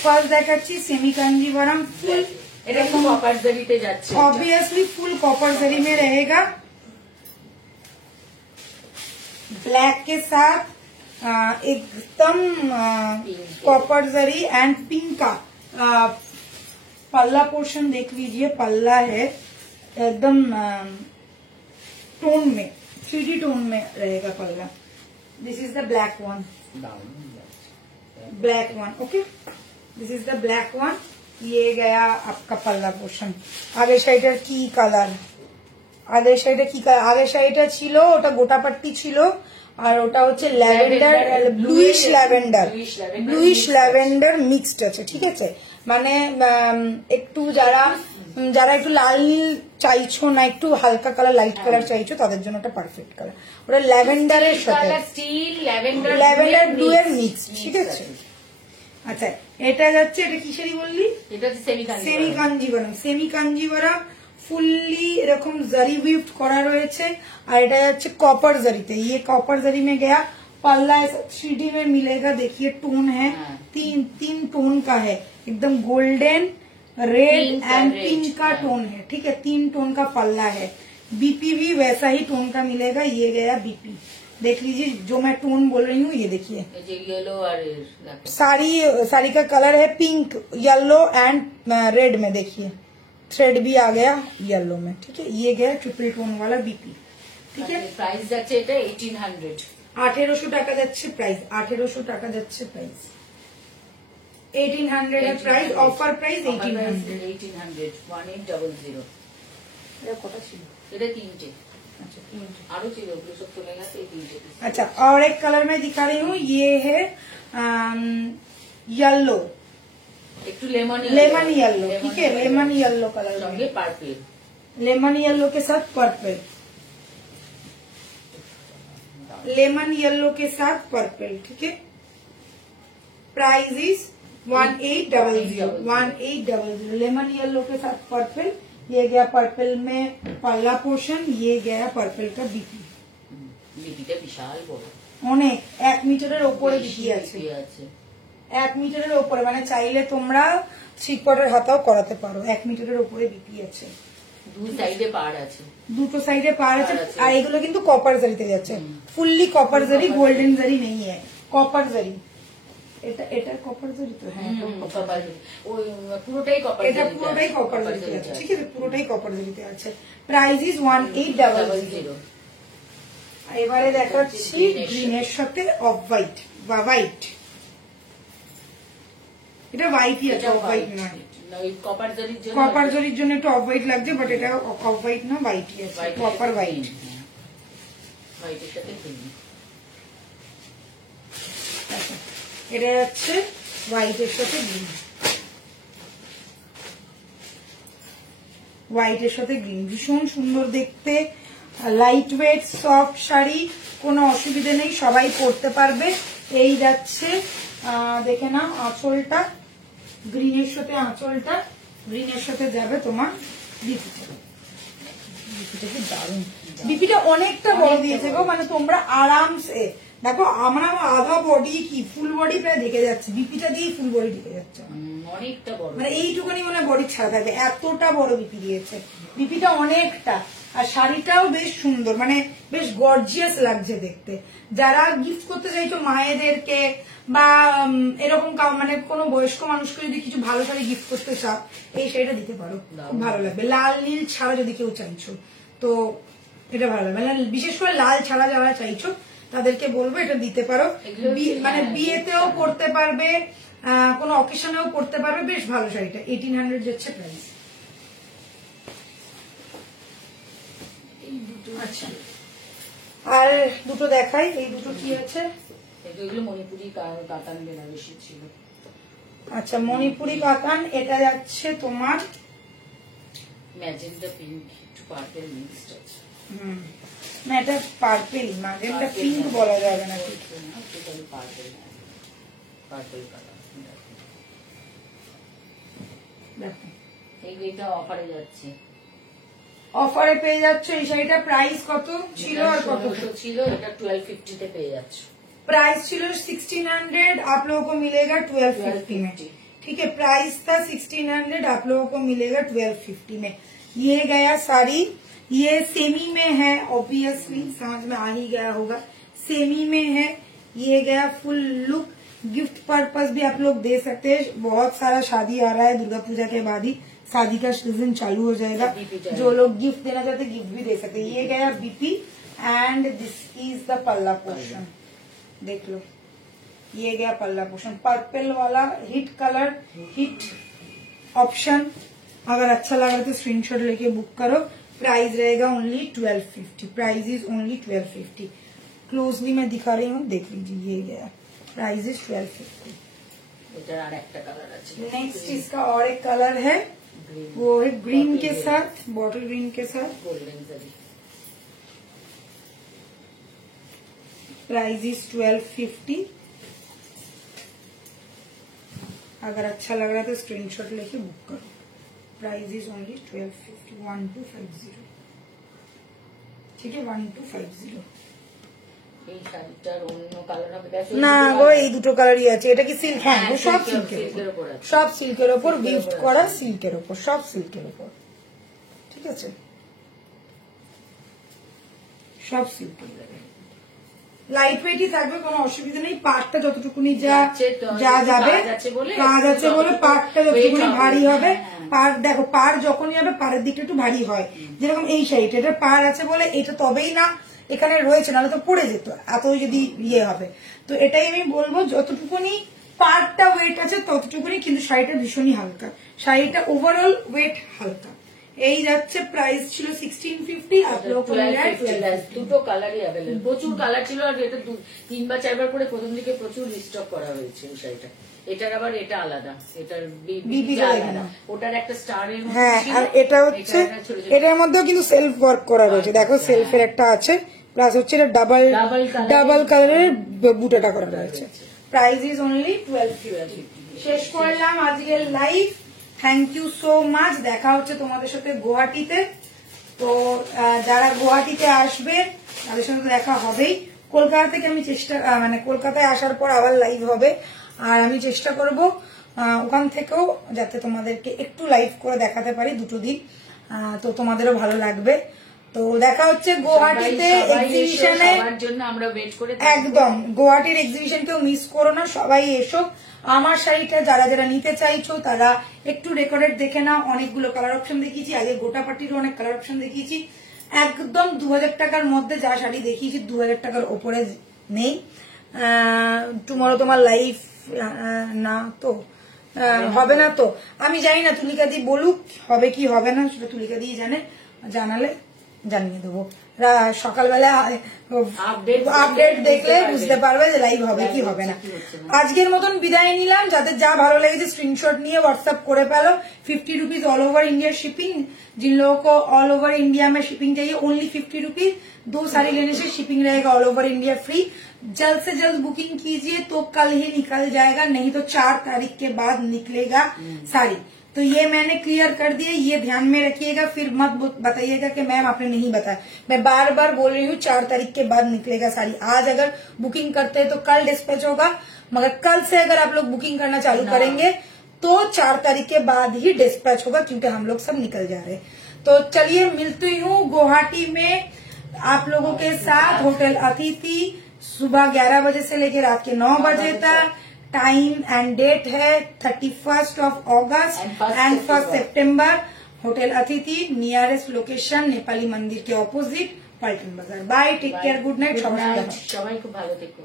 ফার্স্ট দেখাচ্ছি সেমি কাঞ্জিভারম ফুল, এটা খুব কপার জরিতে যাচ্ছে, ऑब्वियसली फुल कॉपर जरी में रहेगा, ब्लैक के साथ एकदम कॉपर जरी एंड पिंक का पल्ला पोर्शन देख लीजिए, पल्ला है एकदम टोन में, 3D टोन में रहेगा पल्ला। This is the black one, okay, this is the black one. ये गया आपका पल्ला पोर्शन। आगे साइडের কি কালার, আগের সাইডে কি কালার, আগের সাইডে ছিল ওটা গোটাপট্টি ছিল, আর ওটা হচ্ছে ল্যাভেন্ডার, ব্লুইশ ল্যাভেন্ডার মিক্সড আছে, ঠিক আছে। মানে একটু যারা একটু লাল নীল চাইছো না, একটু হালকা কালার লাইট কালার চাইছো, তাদের জন্য ওটা পারফেক্ট কালার। ওটা ল্যাভেন্ডারের সাথে ল্যাভেন্ডার ব্লু এর মিক্স, ঠিক আছে। আচ্ছা এটা যাচ্ছে, এটা কিসেরই বললি, এটা হচ্ছে semi Kanjivaram. Semi Kanjivaram fully এরকম जरी विफ्ट করা রয়েছে, আর এটা যাচ্ছে कॉपर जरीতে। ये कॉपर जरी में गया, पल्ला 3D में मिलेगा, देखिए टोन है, तीन टोन का है, एकदम गोल्डन, रेड एंड पिंक का टोन है, ठीक है, 3 टोन का पल्ला है। बीपी भी वैसा ही टोन का मिलेगा, ये गया बीपी, देख लीजिए जो मैं टोन बोल रही हूँ, ये देखिए येलो और साड़ी का कलर है पिंक, येलो एंड रेड में, देखिए थ्रेड भी आ गया येलो में, ठीक है। ये गया ट्रिपल टोन वाला बीपी, ঠিক আছে, প্রাইস যাচ্ছে এটা 1800, 1800 টাকা যাচ্ছে প্রাইস, 1800 টাকা যাচ্ছে প্রাইস, 1800 এর প্রাইস, অফার প্রাইস 1800। 1800 1800। এটা কত ছিল? এটা তিনটে, अच्छा 3। আরো ছিল, ওগুলো সব চলে গেছে, এই তিনটে। अच्छा, और एक कलर मैं दिखा रही हूँ, ये है येलो, একটু লেমন लेमन येलो, ठीक है, लेमन येलो कलर সঙ্গে में, পার্পল। लेमन येलो के साथ पर्पल, लेमन येलो के साथ पर्पल, ठीक है। Price is 1800, 1800। लेमन येलो के साथ पर्पल, ये गया पर्पल में पल्ला पोर्शन, ये गया पर्पल का बीपी। বিপিটা বিশাল বড়, অনেক 1 মিটারের উপরে বিপি আছে, বিপি আছে। 1 মিটারের উপরে, মানে চাইলে তোমরা 3 কোয়ার্টার হাতাও করাতে পারো, 1 মিটারের উপরে বিপি আছে। দুই সাইডে পাড় আছে, দুটো সাইডে পার আছে, আর এগুলো কিন্তু কপার জারিতে যাচ্ছে, ফুললি কপার জারি, গোল্ডেন জারি নেই, কপার জারি। এটা এটা কপার জারি তো, হ্যাঁ কপার, ওই পুরোটাই কপার, এটা পুরোটাই কপার জারিতে আছে, ঠিক আছে, পুরোটাই কপার জারিতে আছে। Price is 1800। এবারে দেখাচ্ছি গ্রিনের সাথে অফ হোয়াইট বা হোয়াইট, এটা হোয়াইটই আছে, অফ হোয়াইট না, কপার জরির জন্য, কপার জরির জন্য একটু অফ হোয়াইট লাগছে, বাট এটা অফ হোয়াইট না, হোয়াইটই আছে, কপার হোয়াইট। হোয়াইটের সাথে গ্রিন, এটা হচ্ছে হোয়াইটের সাথে গ্রিন, হোয়াইটের সাথে গ্রিন, ভীষণ সুন্দর দেখতে, লাইট ওয়েট সফট শাড়ি, কোনো অসুবিধা নেই, সবাই পরতে পারবে। এই যাচ্ছে দেখে নাও আঁচলটা, গ্রিনের সাথে আঁচলটা, গ্রিনের সাথে যাবে তোমার বিপিটা, বিপিটা কি দারুণ, বিপিটা অনেকটা বড় দিয়েছে গো, মানে তোমরা আরামসে দেখো, আমরা আধা বডি কি ফুল বডি প্রায় ঢেকে যাচ্ছে, বিপিটা দিয়ে ফুল বডি ঢেকে যাচ্ছে, অনেকটা বড়, মানে এইটুকুনি মনে বডি ছাড়া থাকবে, এতটা বড় বিপি দিয়েছে, বিপিটা অনেকটা। আর শাড়িটাও বেশ সুন্দর, মানে বেশ গর্জিয়াস লাগছে দেখতে। যারা গিফট করতে চাইছো মায়েদেরকে বা এরকম মানে কোনো বয়স্ক মানুষকে যদি কিছু ভালো শাড়ি গিফট করতে চাও, এই শাড়িটা দিতে পারো, খুব ভালো লাগবে। লাল নীল ছাড়া যদি কেউ চাইছো তো এটা ভালো লাগবে, মানে বিশেষ করে লাল ছাড়া যারা চাইছো তাদেরকে বলবো এটা দিতে পারো, মানে বিয়েতেও পরতে পারবে, কোনো অকেশনেও পরতে পারবে, বেশ ভালো শাড়িটা। 1800 যাচ্ছে প্রাইস। আচ্ছা, আর দুটো দেখাই, এই দুটো কি আছে, এগুলো মণিপুরি কাতান বেনারসি ছিল। আচ্ছা, মণিপুরি কাতান, এটা যাচ্ছে তোমার ম্যাজেন্টা পিঙ্ক, একটু পার্পল মিক্সড আছে। না এটা পার্পল, ম্যাজেন্টা পিঙ্ক বলা যাবে না, ঠিক পার্পল, পার্পল কালার। দেখো এইটা অফারে যাচ্ছে, অফারে পেয়ে যাচ্ছে এই শাড়িটা। প্রাইস কত ছিল আর কত ছিল? এটা 1250 তে পেয়ে যাচ্ছে। प्राइस ছিল 1600, आप लोगों को मिलेगा 1250 में, ठीक है। प्राइस था 1600, आप लोगों को मिलेगा 1250 में। ये गया साड़ी, ये सेमी में है, ऑब्वियसली समझ में आ ही गया होगा, सेमी में है। ये गया फुल लुक, गिफ्ट पर्पस भी आप लोग दे सकते हैं, बहुत सारा शादी आ रहा है, दुर्गा पूजा के बाद ही शादी का सीजन चालू हो जाएगा, जो लोग गिफ्ट देना चाहते हैं गिफ्ट भी दे सकते हैं। ये गया BP and this is the पल्ला पोर्शन, देख लो, ये गया पल्ला पोर्शन, पर्पल वाला हिट कलर, हिट ऑप्शन। अगर अच्छा लगा तो स्क्रीनशॉट लेके बुक करो। प्राइस रहेगा only 1250, price is only 1250। Closely मैं दिखा रही हूँ, देख लीजिए, ये गया, प्राइस इज 1250। नेक्स्ट इसका और एक कलर है, वो है ग्रीन के साथ, बॉटल ग्रीन के साथ, गोल्डन जरी। Price is 1250। अगर अच्छा लग रहा है तो स्क्रीनशॉट लेके बुक करो। प्राइस इज ओनली 1250, 1250, ठीक है, 1250। এই শাড়িটার অন্য কালার হবে না গো, এই দুটো কালারই আছে। এটা কি সিল্ক? হ্যাঁ, সব সিল্কের উপর, সব সিল্কের উপর, গিফট করা সিল্কের উপর, সব সিল্কের উপর, ঠিক আছে, সব সিল্কের। লাইট ওয়েটই থাকবে, কোনো অসুবিধা নেই। পাটটা যতটুকুনি যা যাবে কাজ আছে বলে পাটটা যতটুকুনি ভারী হবে। পার দেখো, পার যখনই হবে পাড়ের দিকটা একটু ভারী হয়, যেরকম এই সাইড এটা পার আছে বলে এটা তবেই না এখানে রয়েছে, নাহলে তো পড়ে যেত এত যদি ইয়ে হবে। তো এটাই আমি বলবো, যতটুকুনি পারটা ওয়েট আছে ততটুকুনি, কিন্তু শাড়িটা ভীষণই হালকা, শাড়িটা ওভারঅল ওয়েট হালকা। এই যাচ্ছে, প্রাইস ছিল 1650, দুটো কালারই অ্যাভেলেবল, প্রচুর কালার ছিল। আর এটা 3 বা 4 বার করে প্রথম দিকে প্রচুর রিস্টক করা হয়েছে এই শাড়িটা। এটার আবার এটা আলাদা, এটার বিবি আলাদা, ওটার একটা স্টারের মতো। হ্যাঁ, আর এটা হচ্ছে, এটার মধ্যেও কিন্তু সেলফ ওয়ার্ক করা রয়েছে, দেখো সেলফের একটা আছে, প্লাস হচ্ছে এটা ডাবল কালারের বুটাটা করা রয়েছে। Price is only 1250। শেষ করলাম আজকের live. Thank you so much. দেখা হচ্ছে তোমাদের সাথে গুয়াহাটিতে। তো যারা গুয়াহাটিতে আসবে তাদের সাথে দেখা হবেই। কলকাতা থেকে আমি কলকাতায় আসার পর আবার লাইভ হবে, আর আমি চেষ্টা করব ওখান থেকেও যাতে তোমাদেরকে একটু লাইভ করে দেখাতে পারি 2 দিন, তো তোমাদেরও ভালো লাগবে। তো দেখা হচ্ছে গুয়াহাটিতে এক্সিবিশনে, একদম গুয়াহাটির এক্সিবিশন কেউ মিস করো না, সবাই এসো। আমার শাড়িটা যারা যারা নিতে চাইছো তারা একটু রেকর্ডেড দেখে নাও, অনেকগুলো কালার অপশন দেখিয়েছি, আগে গোটা পাটিরও অনেক কালার অপশন দেখিয়েছি। একদম 2000 টাকার মধ্যে যা শাড়ি দেখিয়েছি 2000 টাকার ওপরে নেই। টুমরো তোমার লাইফ না তো হবে না, তো আমি জানি না, তুলিকা দি বলুক হবে কি হবে না, সেটা তুলিকা দি জানে, জানালে জানিয়ে দেবো। সকালবেলা আপডেট দেখলে বুঝতে পারবে যে লাইভ হবে কি হবে না। আজকের মতন বিদায় নিলাম। যাদের যা ভালো লেগেছে স্ক্রিনশট নিয়ে व्हाट्सएप করে ফেলো। 50 rupees all over India shipping. जिन लोगों को ऑल ओवर इंडिया में शिपिंग चाहिए ओनली 50 रुपीज। 2 साड़ी लेने से शिपिंग रहेगा ऑल ओवर इंडिया फ्री। जल्द से जल्द बुकिंग कीजिए तो कल ही निकल जाएगा, नहीं तो 4 तारीख के बाद निकलेगा साड़ी। तो ये मैंने क्लियर कर दिया, ये ध्यान में रखिएगा, फिर मत बताइएगा कि मैम आपने नहीं बताया। मैं बार बार बोल रही हूँ 4 तारीख के बाद निकलेगा साड़ी। आज अगर बुकिंग करते हैं तो कल डिस्पैच होगा, मगर कल से अगर आप लोग बुकिंग करना चालू करेंगे तो 4 तारीख के बाद ही डिस्पैच होगा, क्योंकि हम लोग सब निकल जा रहे हैं। तो चलिए मिलती हूँ गुवाहाटी में आप लोगों के साथ, होटल अतिथि, सुबह 11 बजे से लेकर रात के 9 बजे तक। टाइम एंड डेट है 31 अगस्त एंड 1 सितंबर। Hotel Atithi, nearest location Nepali Mandir के opposite Paltan Bazaar. Bye, take care, good night, সবাই খুব ভালো থেকো।